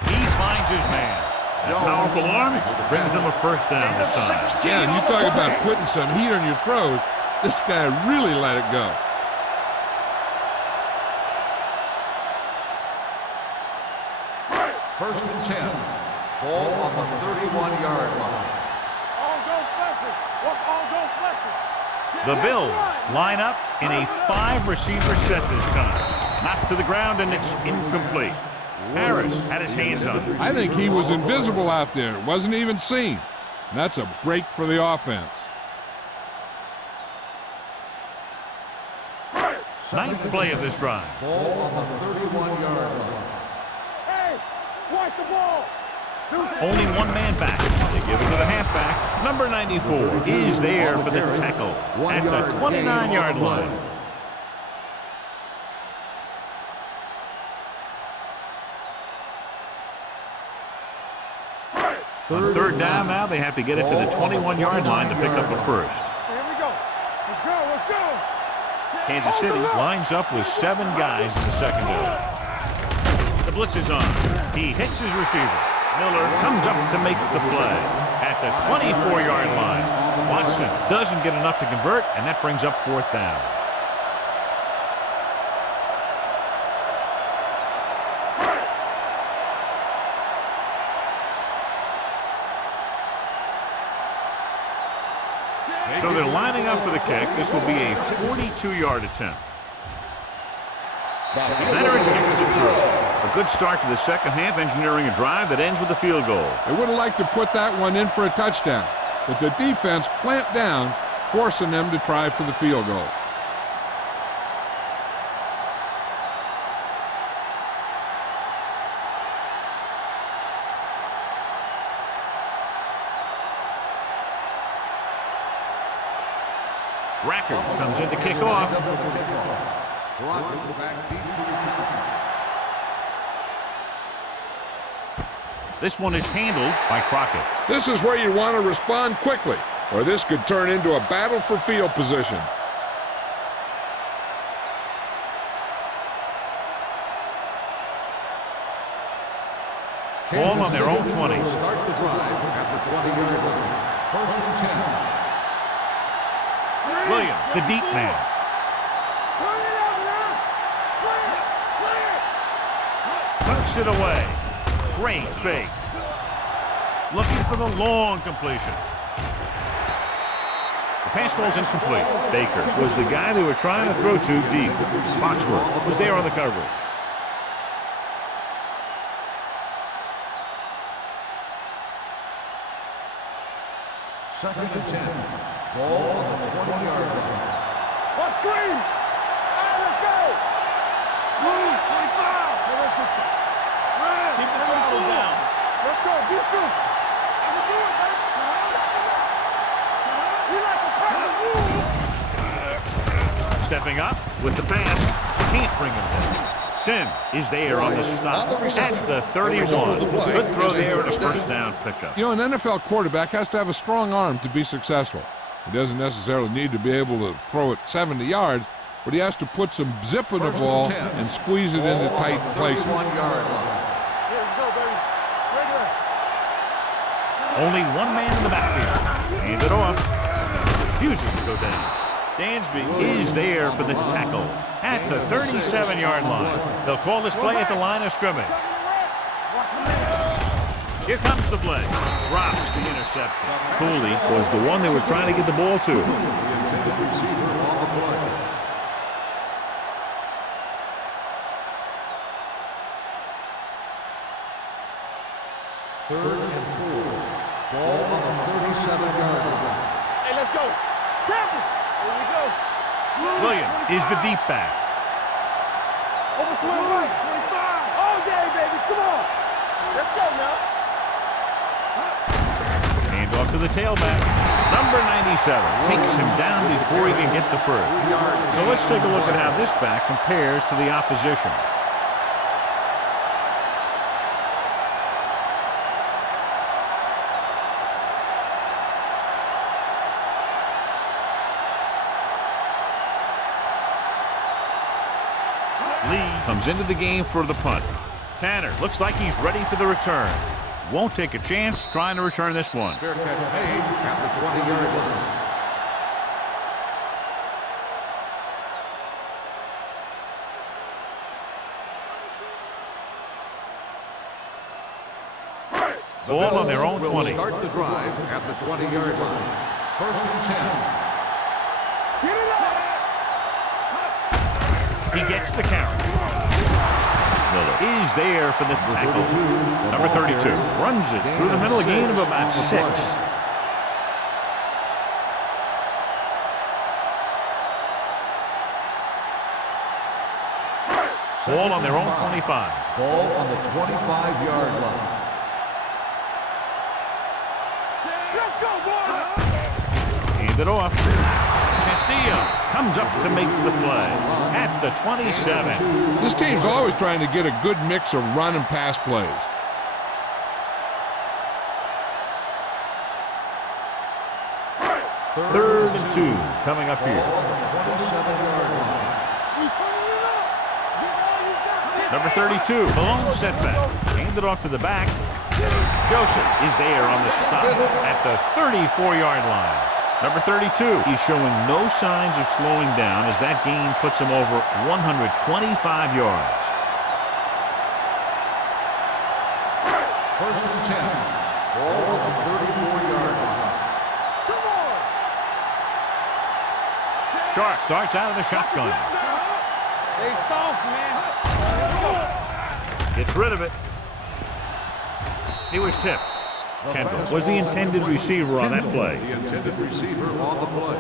he finds his man. That powerful arm brings them a first down this time. Yeah, and you talk about putting some heat on your throws. This guy really let it go. First and 10. Ball on the 31-yard line. All go flexing. All go flexing. The Bills line up in a 5-receiver set this time. Knocked to the ground, and it's incomplete. Harris had his hands on it. I think he was invisible out there. Wasn't even seen. And that's a break for the offense. Ninth play of this drive. Ball on the 31-yard line. Hey, watch the ball. Only one man back. They give it to the halfback. Number 94 is there for the tackle at the 29-yard line. On third down now, they have to get it to the 21-yard line to pick up a first. Here we go. Let's go. Kansas City lines up with 7 guys in the secondary. The blitz is on. He hits his receiver. Miller comes up to make the play at the 24-yard line. Watson doesn't get enough to convert, and that brings up 4th down. So they're lining up for the kick. This will be a 42-yard attempt. Leonard kicks it through. A good start to the second half, engineering a drive that ends with a field goal. They would have liked to put that one in for a touchdown, but the defense clamped down, forcing them to try for the field goal. Rackers comes in to kick off. Crockett back deep to return. This one is handled by Crockett. This is where you want to respond quickly, or this could turn into a battle for field position. Ball on their own 20. Start the drive at the 20-yard line. First and 10. Williams, the deep man. Tucks it away. Great fake. Looking for the long completion. The pass falls incomplete. Baker was the guy they were trying to throw to deep. Foxworth was there on the coverage. Second and 10. Ball on the 20-yard line. What screen? All right, let's go. 25. Let's get you. Keep the throttle down. Let's go. Be true. I can do it, baby. We like a perfect move. Stepping up with the pass. Can't bring him down. Sim is there on the stop at the 31. Good throw there and a first down pickup. You know, an NFL quarterback has to have a strong arm to be successful. He doesn't necessarily need to be able to throw it 70 yards, but he has to put some zip in the ball and squeeze it into tight places. 31-yard line. Here we go, baby. Right there. Only one man in the backfield. Hand it off. Refuses to go down. Dansby is there for the tackle at the 37-yard line. They'll call this play at the line of scrimmage. Here comes the blitz. Drops the interception. Cooley was the one they were trying to get the ball to. The intended receiver on the play. Third and 4. Ball on the 37-yard line. Hey, let's go. Tackle. Here we go. Williams is the deep back. Over swing right. 25. All day, baby. Come on. Let's go now. Hand off to the tailback. Number 97 takes him down before he can get the first. So let's take a look at how this back compares to the opposition. Lee comes into the game for the punt. Tanner looks like he's ready for the return. Won't take a chance trying to return this one. Fair catch made at the 20-yard line. Ball on their own 20. Start the drive at the 20-yard line. First and 10. He gets the count. Miller is there for the tackle. Number 32 runs it through the middle, a gain of about 6. Ball on their own 25. Ball on the 25-yard line. Let's go, boy. Hand it off. Castillo comes up to make the play at the 27. This team's always trying to get a good mix of run and pass plays. Third and 2 coming up here. Ball on the 27-yard line. We turning it up. Get all you got. Number 32, Malone setback. Hand it off to the back. Joseph is there on the stop at the 34-yard line. Number 32, he's showing no signs of slowing down as that gain puts him over 125 yards. First and 10. Ball on the 34-yard line. Come on. Sharp starts out of the shotgun. They soft, man. Gets rid of it. He was tipped. Kendall was the intended receiver on that play. The intended receiver on the play.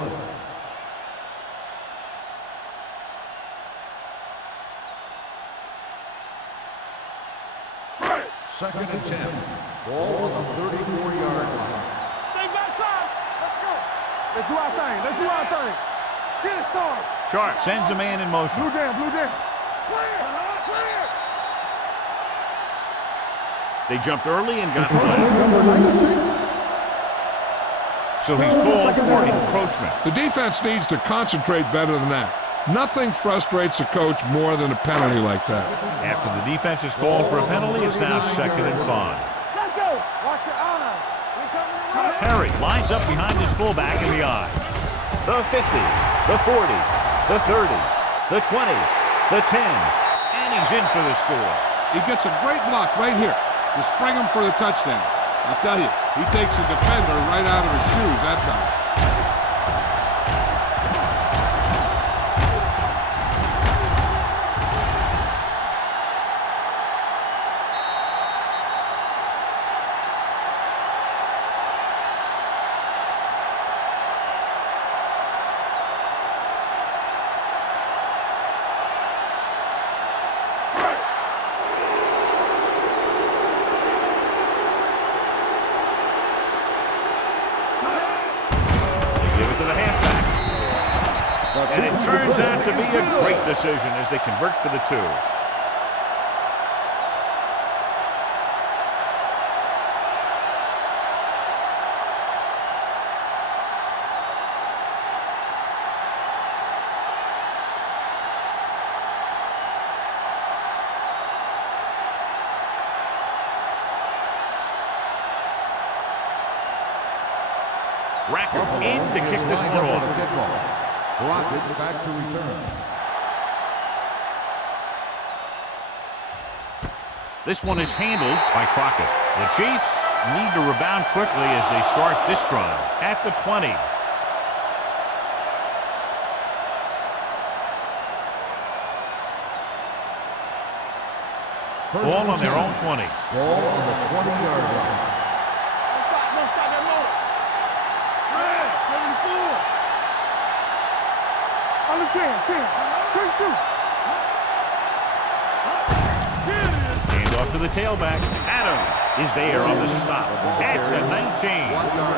Second and 10. Ball on the 34-yard line. Stay backside. Let's go. Let's do our thing. Let's do our thing. Get it, son. Sharp sends a man in motion. Blue down, blue down. Clear, clear. They jumped early and got Encroachment flagged. number 96. So he's Still called second for down. encroachment. The defense needs to concentrate better than that. Nothing frustrates a coach more than a penalty like that. After the defense is called for a penalty, it's now 2nd and 5. Let's go. Watch your eyes. We coming around. Perry lines up behind his fullback in the eye. The 50, the 40, the 30, the 20, the 10, and he's in for the score. He gets a great block right here to spring him for the touchdown. I'll tell you, he takes a defender right out of his shoes that time. And it turns out to be a great decision as they convert for the 2. Racker in to kick this one off. Crockett back to return. This one is handled by Crockett. The Chiefs need to rebound quickly as they start this drive at the 20. Ball on their own 20. Ball on the 20-yard line. No stop that motor. Red, 74. On the 10. Quick shoot. Hand off to the tailback. Adams is there on the stop at the 19.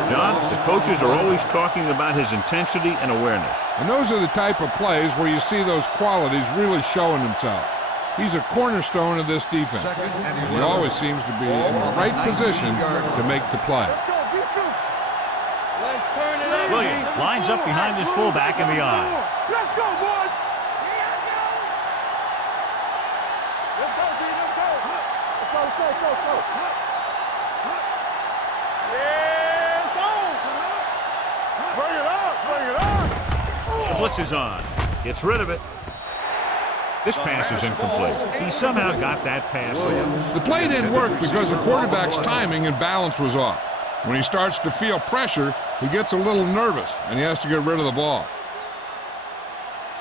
John, the coaches are always talking about his intensity and awareness. And those are the type of plays where you see those qualities really showing themselves. He's a cornerstone of this defense. And he always seems to be in the right position to make the play. Let's go, defense. Let's turn it up. Williams lines up behind his fullback in the eye. Let's go, boys. Let's go, D. Let's go. Let's go. Yeah, it's on. Bring it up. The blitz is on. Gets rid of it. This pass is incomplete. He somehow got that pass off. The play didn't work because the quarterback's timing and balance was off. When he starts to feel pressure, he gets a little nervous, and he has to get rid of the ball.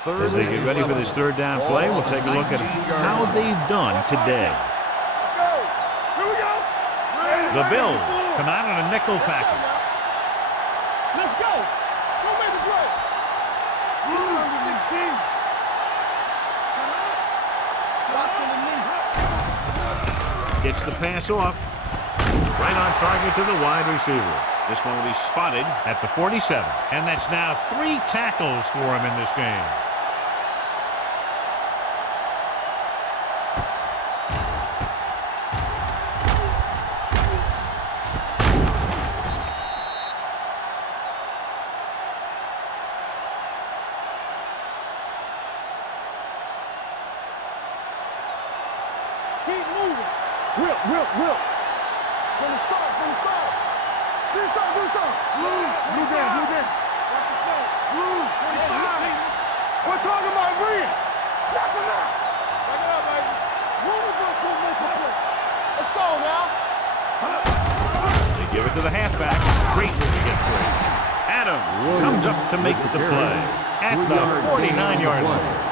As they get ready for this third down play, we'll take a look at how they've done today. Let's go. Here we go. The Bills come out in a nickel package. Let's go. Go make the play. 16. Watching the knee. Gets the pass off. Right on target to the wide receiver. This one will be spotted at the 47. And that's now 3 tackles for him in this game. Keep moving. Will. From the start. Do something. Blue down. Watch the play. Blue, 25. We're talking about Reed. Back him up. Back it up, baby. One of us will make the play. Let's go now. They give it to the halfback. Great to get free. Adams comes up to make the play at the 49-yard line.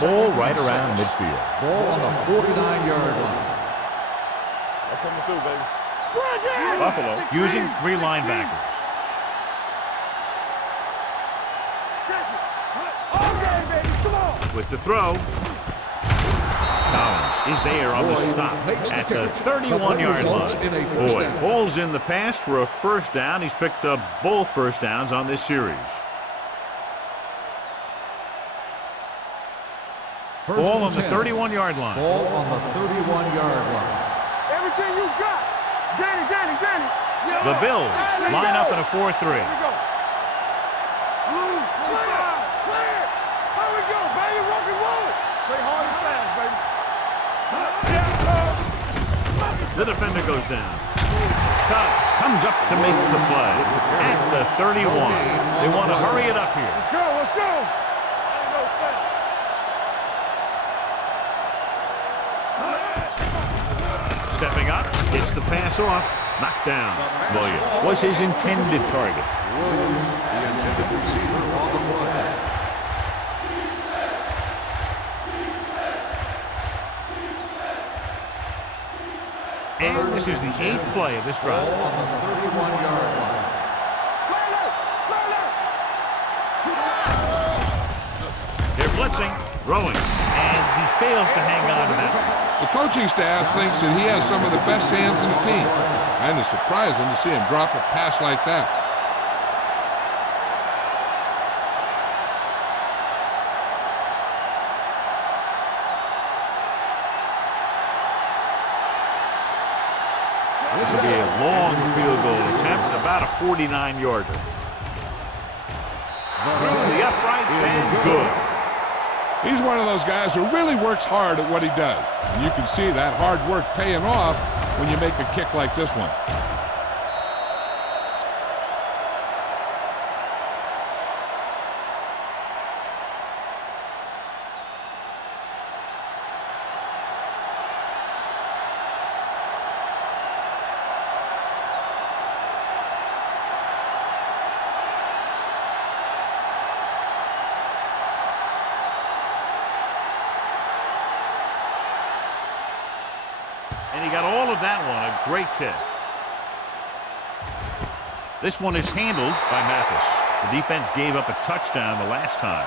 Ball right around midfield. Ball on the 49-yard line. I'm coming through, baby. Buffalo using 3 linebackers. Check it. All game, baby. Come on. With the throw, Collins is there on the stop at the 31-yard line. Boyd hauls in the pass for a first down. He's picked up both first downs on this series. Ball on the 31-yard line. Ball on the 31-yard line. Everything you got. Danny. The Bills line up in a 4-3. Here we go. Clear. There we go, baby. Rock and roll. Play hard and fast, baby. The defender goes down. Tubbs comes up to make the play at the 31. They want to hurry it up here. Let's go. Stepping up, gets the pass off, knocked down. Williams was his intended target. Williams, the intended receiver on the play. And this is the 8th play of this drive. Ball on the 31-yard line. They're blitzing, throwing, and he fails to hang on to that one. The coaching staff thinks that he has some of the best hands in the team, and it's surprising to see him drop a pass like that. This will be a long field goal attempt, about a 49-yarder. Through the uprights and good. He's one of those guys who really works hard at what he does. And you can see that hard work paying off when you make a kick like this one. And he got all of that one, a great kick. This one is handled by Mathis. The defense gave up a touchdown the last time.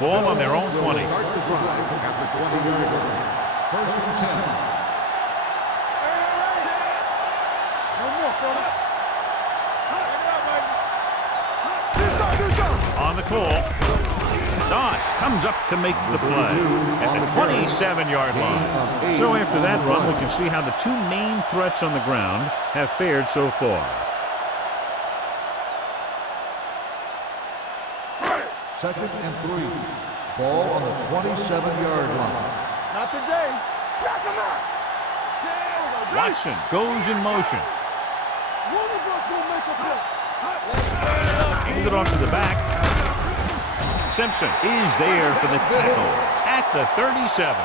Ball on their own 20. Start the drive at the 20-yard line. 1st and 10. No more, fella. On the call, Doss comes up to make the play at the 27-yard line. So after that run, we can see how the two main threats on the ground have fared so far. 2nd and 3. Ball on the 27-yard line. Not today. Back him out. Watson goes in motion. One of us will make a play. Hand it off to the back. Simpson is there for the tackle at the 37.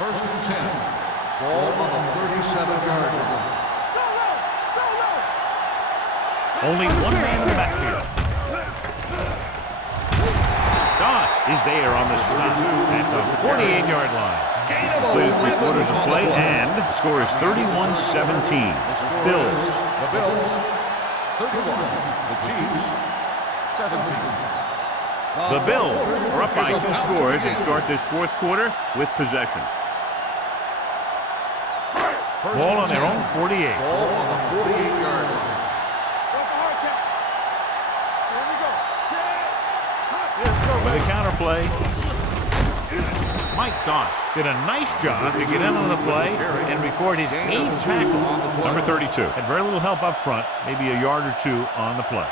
First and 10. Ball on the 37-yard line. Only one man in the backfield. Doss is there on the stop at the 48-yard line. Completed 3/4 of play, and the score is 31-17. Bills. The Bills, 31. The Chiefs, 17. The Bills are up by 2 scores and start this 4th quarter with possession. Ball on their own 48. Ball on the 48-yard line. For the counter play, Mike Doss did a nice job to get in on the play and record his 8th tackle. Number 32 had very little help up front, maybe a yard or 2 on the play.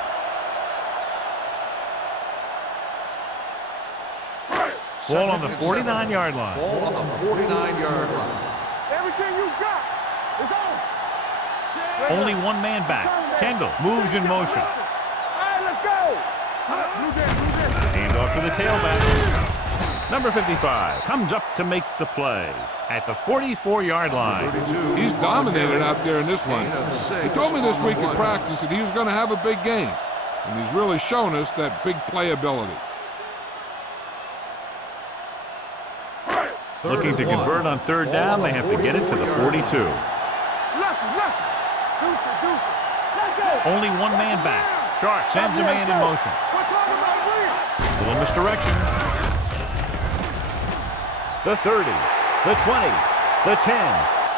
Ball on the 49-yard line. Ball on the 49-yard line. Everything you got is on. Only one man back. Kendall moves in motion. All right, let's go. Hand off to the tailback. Number 55 comes up to make the play at the 44-yard line. He's dominated out there in this one. He told me this week in practice that he was going to have a big game, and he's really shown us that big playability. Looking to convert on third down, they have to get it to the 42. Lucky. Deuce it. Let's go. Only one man back. Sharp sends a man in motion. We're talking about Williams. Little misdirection. The 30, the 20, the 10,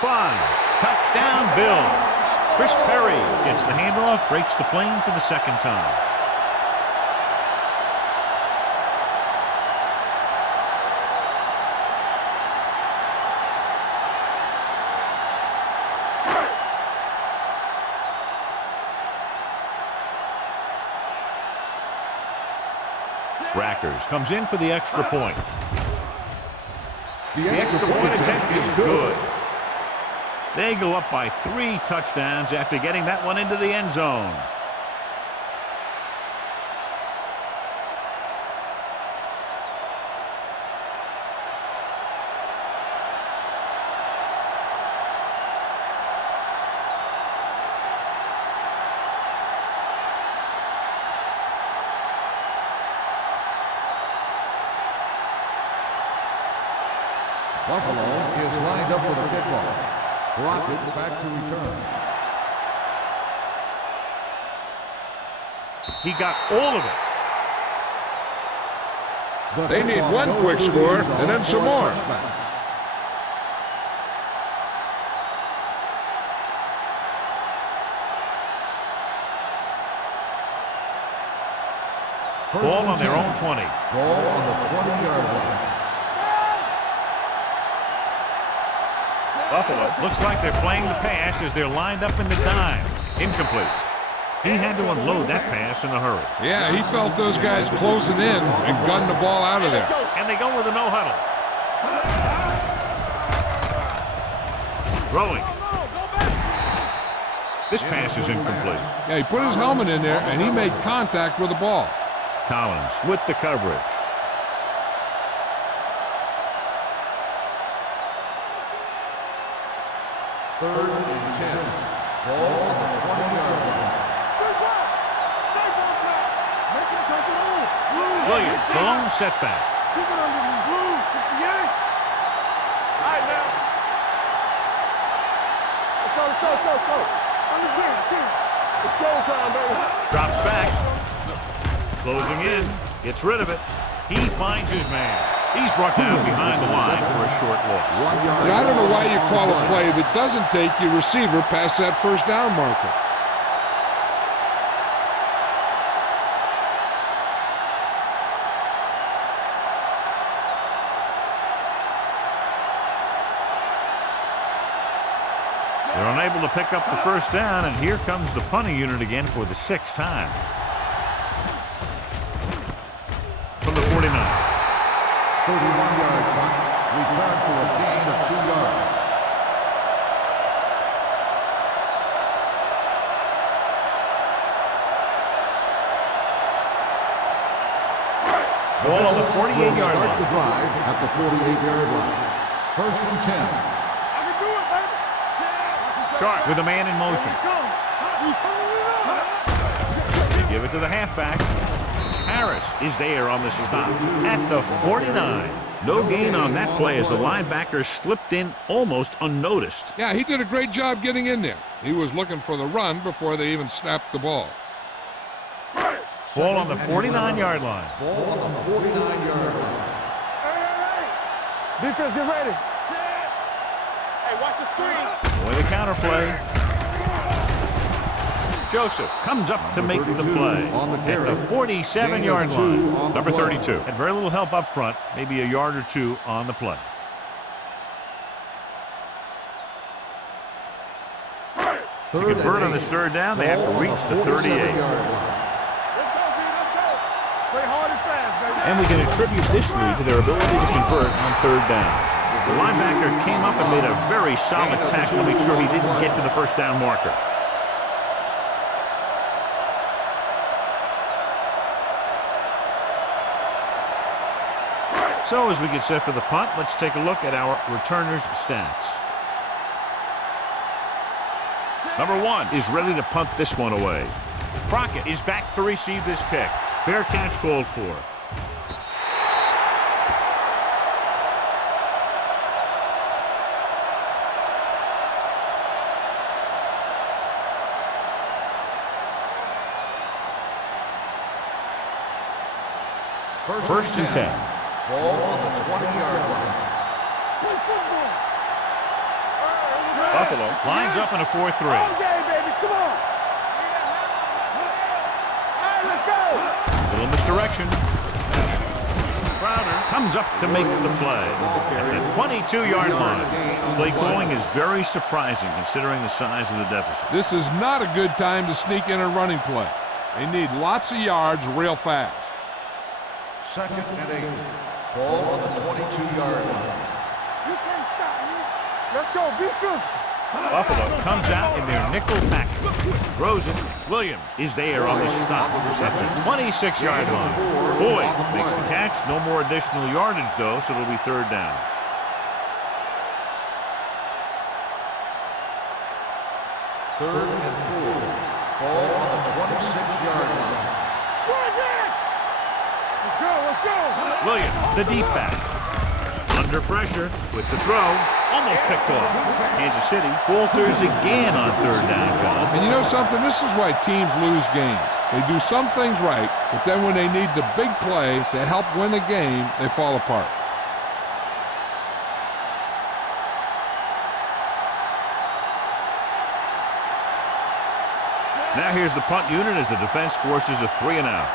5. Touchdown, Bills. Chris Perry gets the handoff, breaks the plane for the second time. Rackers comes in for the extra point. The extra point attempt is good. They go up by 3 touchdowns after getting that one into the end zone. Buffalo is lined up for the kickoff. Crockett back to return. He got all of it. They need one quick score and then some more. Ball on their own 20. Ball on the 20-yard line. Buffalo looks like they're playing the pass as they're lined up in the dime. Incomplete. He had to unload that pass in a hurry. Yeah, he felt those guys closing in and gunned the ball out of there. And they go with a no-huddle. Throwing. This pass is incomplete. Yeah, he put his helmet in there and he made contact with the ball. Collins with the coverage. Third and 10. Ball on the 20-yard line. Williams, the lone setback. Keep it under me. 58. All right, now. Let's go. On the 10. It's showtime, baby. Drops back. Closing in. Gets rid of it. He finds his man. He's brought down behind the line for a short loss. Now, I don't know why you call a play that doesn't take your receiver past that first down marker. They're unable to pick up the first down, and here comes the punting unit again for the 6th time. From the 49. 31-yard punt. Return for a gain of 2 yards. Ball on the 48-yard Start line. the drive at the 48-yard line. First and 10. I can do it, baby. Sharp with a man in motion. They give it to the halfback. Harris is there on the stop at the 49. No gain on that play as the linebacker slipped in almost unnoticed. Yeah, he did a great job getting in there. He was looking for the run before they even snapped the ball. Ball on the 49-yard line. Ball on the 49-yard line. Defense, get ready. Hey, watch the screen. With a counter play. Joseph comes up to make the play at the 47-yard line. Number 32. Had very little help up front, maybe a yard or two on the play. To convert on this third down, they have to reach the 38. And we can attribute this lead to their ability to convert on third down. The linebacker came up and made a very solid tackle to make sure he didn't get to the first down marker. So as we get set for the punt, let's take a look at our returners' stats. Number 1 is ready to punt this one away. Crockett is back to receive this kick. Fair catch called for. First and 10. Ball on the 20-yard line. Play football. Buffalo lines up in a 4-3. All day, baby. Come on. All right, let's go. Little misdirection. Crowder comes up to make the play at the 22-yard line. Play calling is very surprising considering the size of the deficit. This is not a good time to sneak in a running play. They need lots of yards real fast. Second and 8. Ball on the 22-yard line. You can't stop me. Let's go. Be physical. Buffalo comes out in their nickel package. Throws it. Williams is there on the stop. That's a 26-yard line. Boyd makes the catch. No more additional yardage, though, so it'll be third down. Third and 4. Ball on the 26-yard line. Let's go. Let's go. Williams, the deep back. Under pressure with the throw. Almost picked off. Kansas City falters again on third down, John. And you know something? This is why teams lose games. They do some things right, but then when they need the big play to help win the game, they fall apart. Now here's the punt unit as the defense forces a 3-and-out.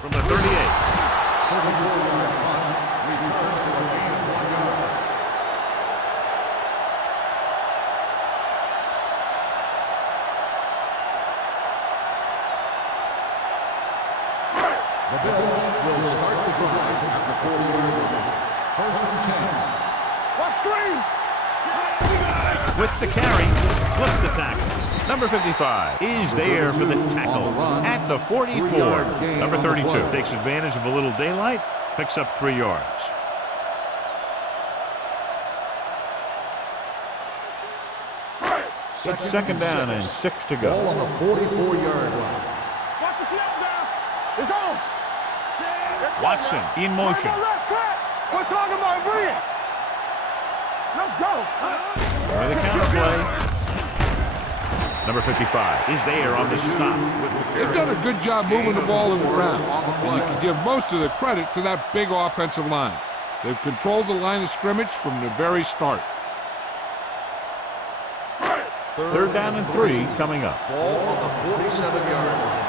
From the 38. 34-yard punt. Return for a gain of 1 yard. The Bills will start the drive at the 40-yard line. First and 10. Watch screen. With the carry, slips the tackle. Number 55 is there for the tackle at the 44. Number 32 takes advantage of a little daylight, picks up 3 yards. It's second down and 6 to Ball go. on the 44-yard line. Watch the snap down. It's on. Watson in motion. Left track. We're talking about bring it. Let's go. With a counter play. Number 55 is there on the stop with the They've carry. done a good job moving the ball in the ground, and you can give most of the credit to that big offensive line. They've controlled the line of scrimmage from the very start. Third down and 3 coming up. Ball on the 47-yard line.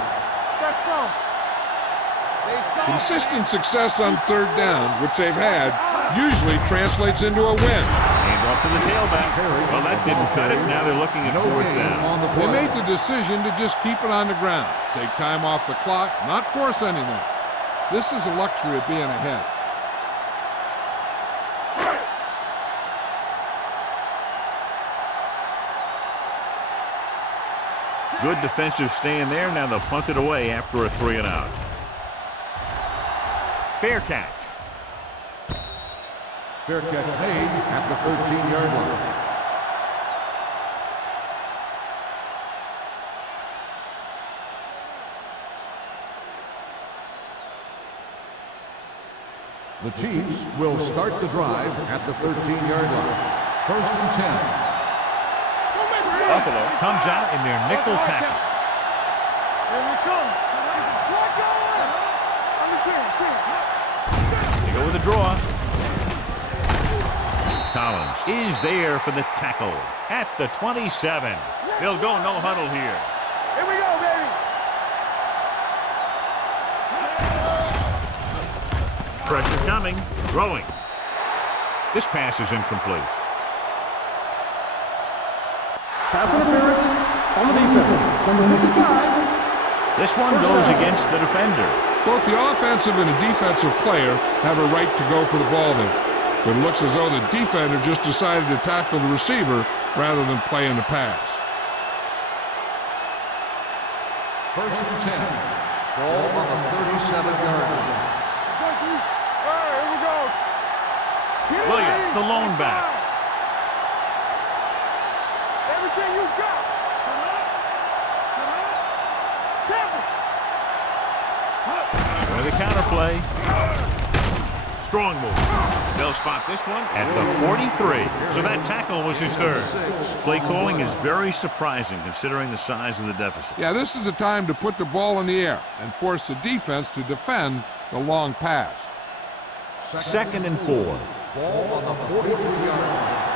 Let's go. Consistent success on third down, which they've had, usually translates into a win. Hand off to the tailback. Well, that didn't cut it. Now they're looking at fourth down. They made the decision to just keep it on the ground, take time off the clock, not force anything. This is a luxury of being ahead. Good defensive stand there. Now they'll punt it away after a 3-and-out. Fair catch. Fair catch made at the 13-yard line. The Chiefs will start the drive at the 13-yard line. First and 10. Buffalo comes out in their nickel package. Here we come. Slide going. On the 10. They go with a draw. Collins is there for the tackle at the 27. They'll go no huddle here. Here we go, baby. Pressure coming. Throwing. This pass is incomplete. Pass interference on the defense. Number 55. This one goes against the defender. Both the offensive and the defensive player have a right to go for the ball there. But it looks as though the defender just decided to tackle the receiver rather than play in the pass. First and 10. Ball on the 37-yard line. All right, here we go. Williams, the lone back. Everything you got. Temple. With a counter play. Strong move. They'll spot this one at the 43. So that tackle was his third. Play calling is very surprising considering the size of the deficit. Yeah, this is the time to put the ball in the air and force the defense to defend the long pass. 2nd and 4. Ball on the 43-yard line.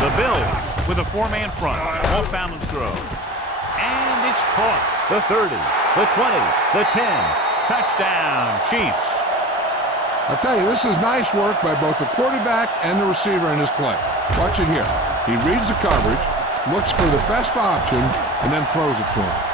The Bills with a 4-man front. Off balance throw. And it's caught. The 30, the 20, the 10. Touchdown, Chiefs. I'll tell you, this is nice work by both the quarterback and the receiver in this play. Watch it here. He reads the coverage, looks for the best option, and then throws it to him.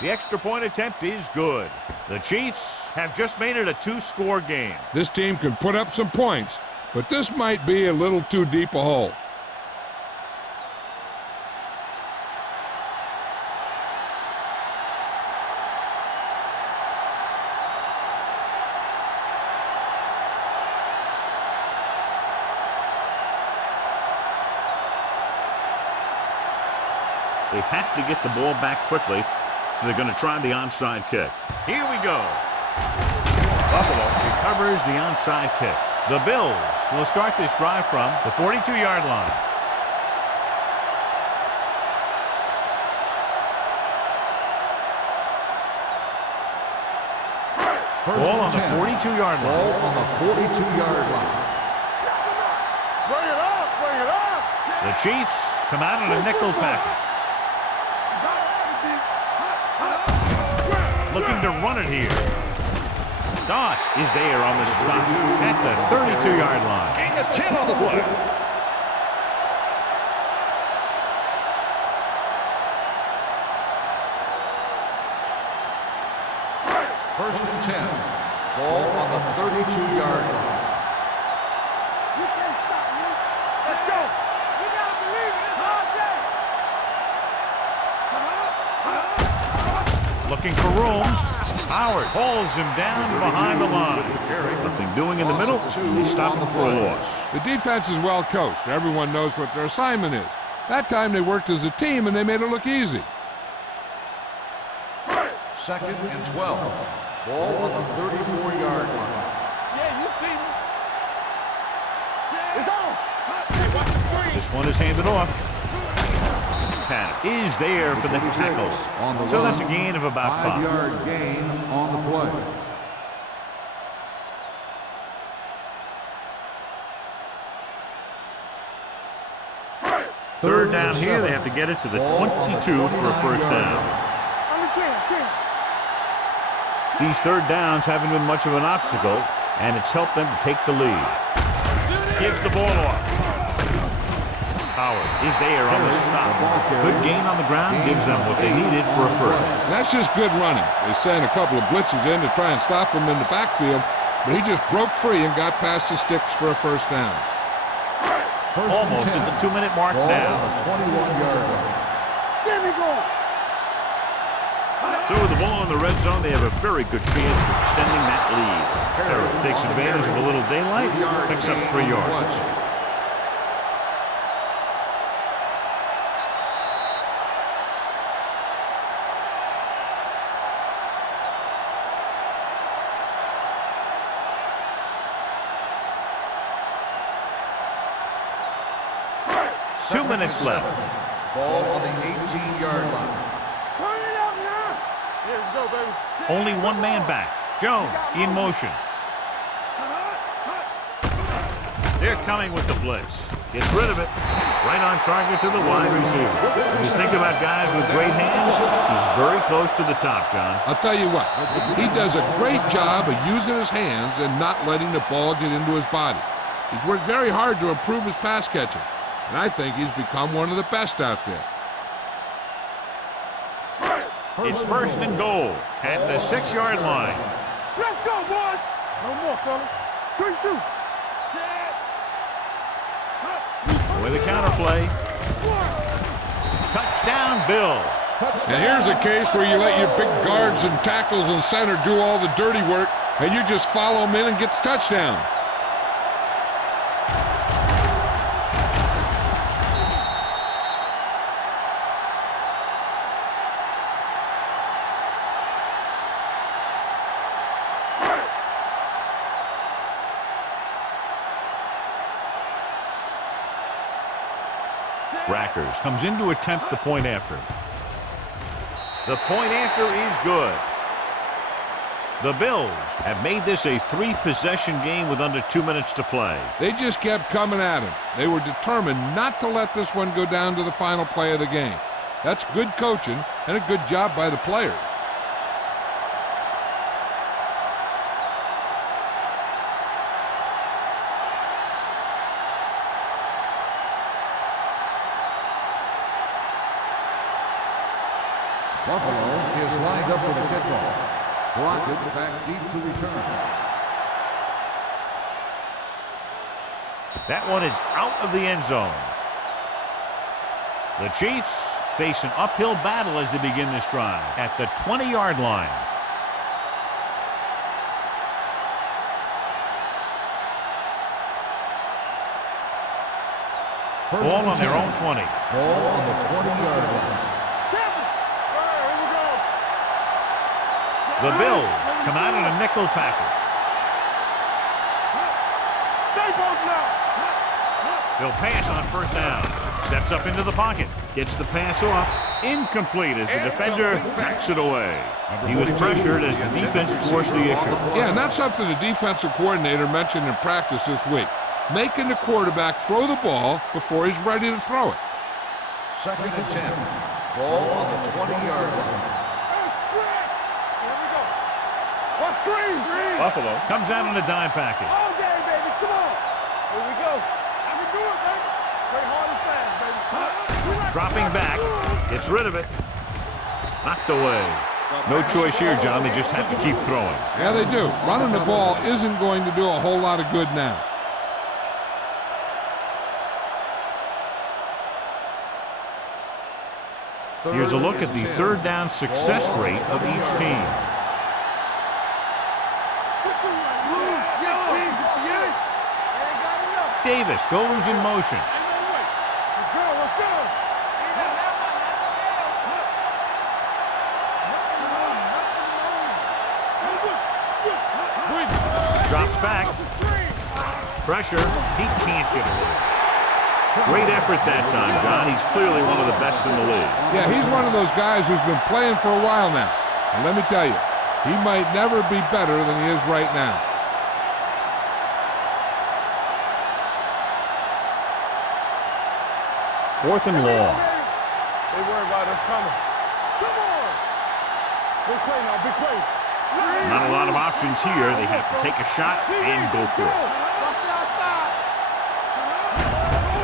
The extra point attempt is good. The Chiefs have just made it a 2-score game. This team can put up some points, but this might be a little too deep a hole. They have to get the ball back quickly, so they're going to try the onside kick. Here we go. Buffalo recovers the onside kick. The Bills will start this drive from the 42-yard line. Ball on the 42-yard line. Ball on the 42-yard line. Bring it up, bring it up. The Chiefs come out in a nickel package. Looking to run it here. Doss is there on the stop at the 32-yard line. Gain of 10 on the play. First and 10. Ball on the 32-yard line. You can't stop me. Let's go. You gotta believe it. It's our day. Looking for room. Howard hauls him down behind the line. Nothing doing in the middle. They stop him for a loss. The defense is well coached. Everyone knows what their assignment is. That time they worked as a team and they made it look easy. 2nd and 12. Ball on the 34-yard line. Yeah, you see me. It's on. Hey, watch the screen. This one is handed off. Tanner is there for the tackle. So that's a gain of about 5. 5-yard gain on the play. Third down here. They have to get it to the 22 for a first down. These third downs haven't been much of an obstacle, and it's helped them to take the lead. Gives the ball off. Howard is there on the stop. Good gain on the ground gives them what they needed for a first. That's just good running. They sent a couple of blitzes in to try and stop him in the backfield, but he just broke free and got past the sticks for a first down. Almost at the 2-minute mark now. 21-yard line. There we go. So with the ball in the red zone, they have a very good chance of extending that lead. Harrell takes advantage of a little daylight, picks up 3 yards. Two minutes left. Ball on the 18-yard line. Turn it up now. Here we go, baby. Only one man back. Jones in motion. They're coming with the blitz. Gets rid of it. Right on target to the wide receiver. When you think about guys with great hands, he's very close to the top, John. I'll tell you what, he does a great job of using his hands and not letting the ball get into his body. He's worked very hard to improve his pass catching, and I think he's become one of the best out there. It's first and goal at the 6-yard line. Let's go, boys. No more, fellas. Great shoot. With a counter play. Touchdown, Bills. And here's a case where you let your big guards and tackles and center do all the dirty work, and you just follow them in and get the touchdown. Rackers comes in to attempt the point after. The point after is good. The Bills have made this a 3-possession game with under 2 minutes to play. They just kept coming at him. They were determined not to let this one go down to the final play of the game. That's good coaching and a good job by the players. Buffalo is lined up for the kickoff. Crockett back deep to return. That one is out of the end zone. The Chiefs face an uphill battle as they begin this drive at the 20-yard line. Ball on their own 20. Ball on the 20-yard line. The Bills come out in a nickel package. They'll pass on first down. Steps up into the pocket. Gets the pass off. Incomplete as the defender backs it away. He was pressured as the defense forced the issue. Yeah, and that's something the defensive coordinator mentioned in practice this week. Making the quarterback throw the ball before he's ready to throw it. 2nd and 10. Ball on the 20-yard line. Buffalo comes out in a dime package. All day, baby. Come on. Here we go. I can do it, baby. Play hard and fast, baby. Dropping back. Gets rid of it. Knocked away. No choice here, John. They just have to keep throwing. Yeah, they do. Running the ball isn't going to do a whole lot of good now. Here's a look at the third down success rate of each team. Davis goes in motion. Let's go, let's go. Drops back. Pressure. He can't get away. Great effort that time, John. He's clearly one of the best in the league. Yeah, he's one of those guys who's been playing for a while now. And let me tell you, he might never be better than he is right now. Fourth and long. They worry about us coming. Come on. Big play now, big play. Not a lot of options here. They have to take a shot and go for it.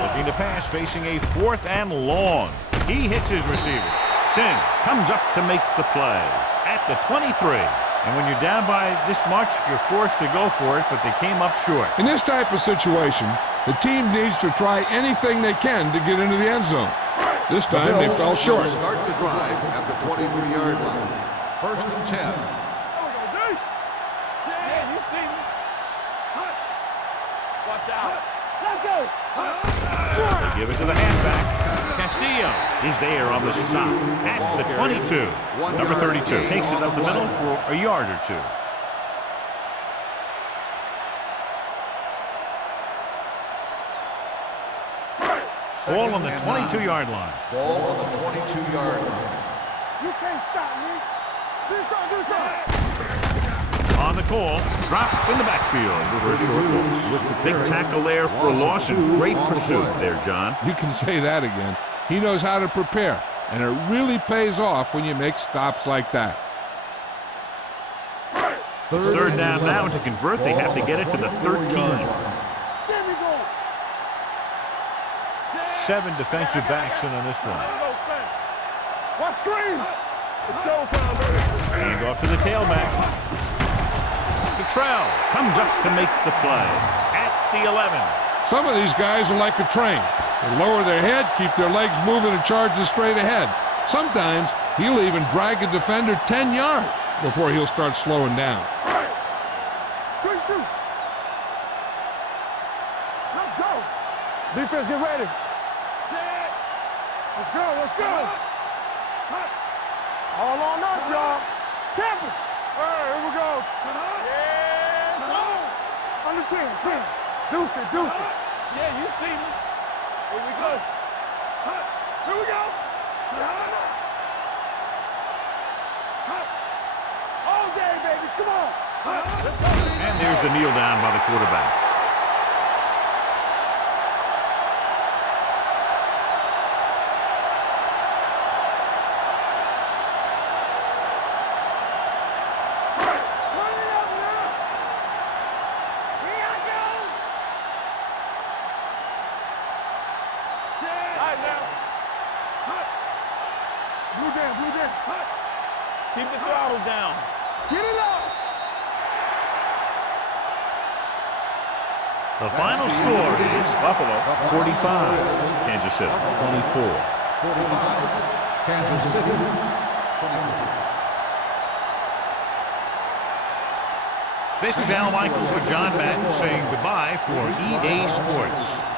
Looking to pass, facing a 4th and long. He hits his receiver. Sin comes up to make the play at the 23. And when you're down by this much, you're forced to go for it, but they came up short. In this type of situation, the team needs to try anything they can to get into the end zone. This time they fell short. Start the drive at the 23-yard line. 1st and 10. You see me. Watch out. Let's go. They give it to the halfback. Castillo is there on the stop at the 22. Number 32 takes it up the middle for a yard or two. Ball on the 22-yard line. Ball on the 22-yard line. You can't stop me. This on. On the call, drop in the backfield for a short loss. Big tackle there for a loss and great pursuit there, John. You can say that again. He knows how to prepare, and it really pays off when you make stops like that. It's third down now, and to convert, they have to get it to the 13. There we go. 7 defensive backs in on this one. What screen? It's showtime, baby. Hand off to the tailback. Cottrell comes up to make the play at the 11. Some of these guys are like a train. They lower their head, keep their legs moving, and charge straight ahead. Sometimes he'll even drag a defender 10 yards before he'll start slowing down. Good shoot. Let's go. Defense, get ready. Set. Let's go, let's go. All on us, y'all. Temper. All right, here we go. Yes, sir. Under 10, 10. Deuce it, deuce it. Yeah, you see me. Here we go. Here we go. All day, baby, come on. And there's the kneel down by the quarterback. Keep the throttle down. Get it up. The final score is Buffalo 45, Kansas City 24. 45, Kansas City 24. This is Al Michaels with John Madden saying goodbye for EA Sports.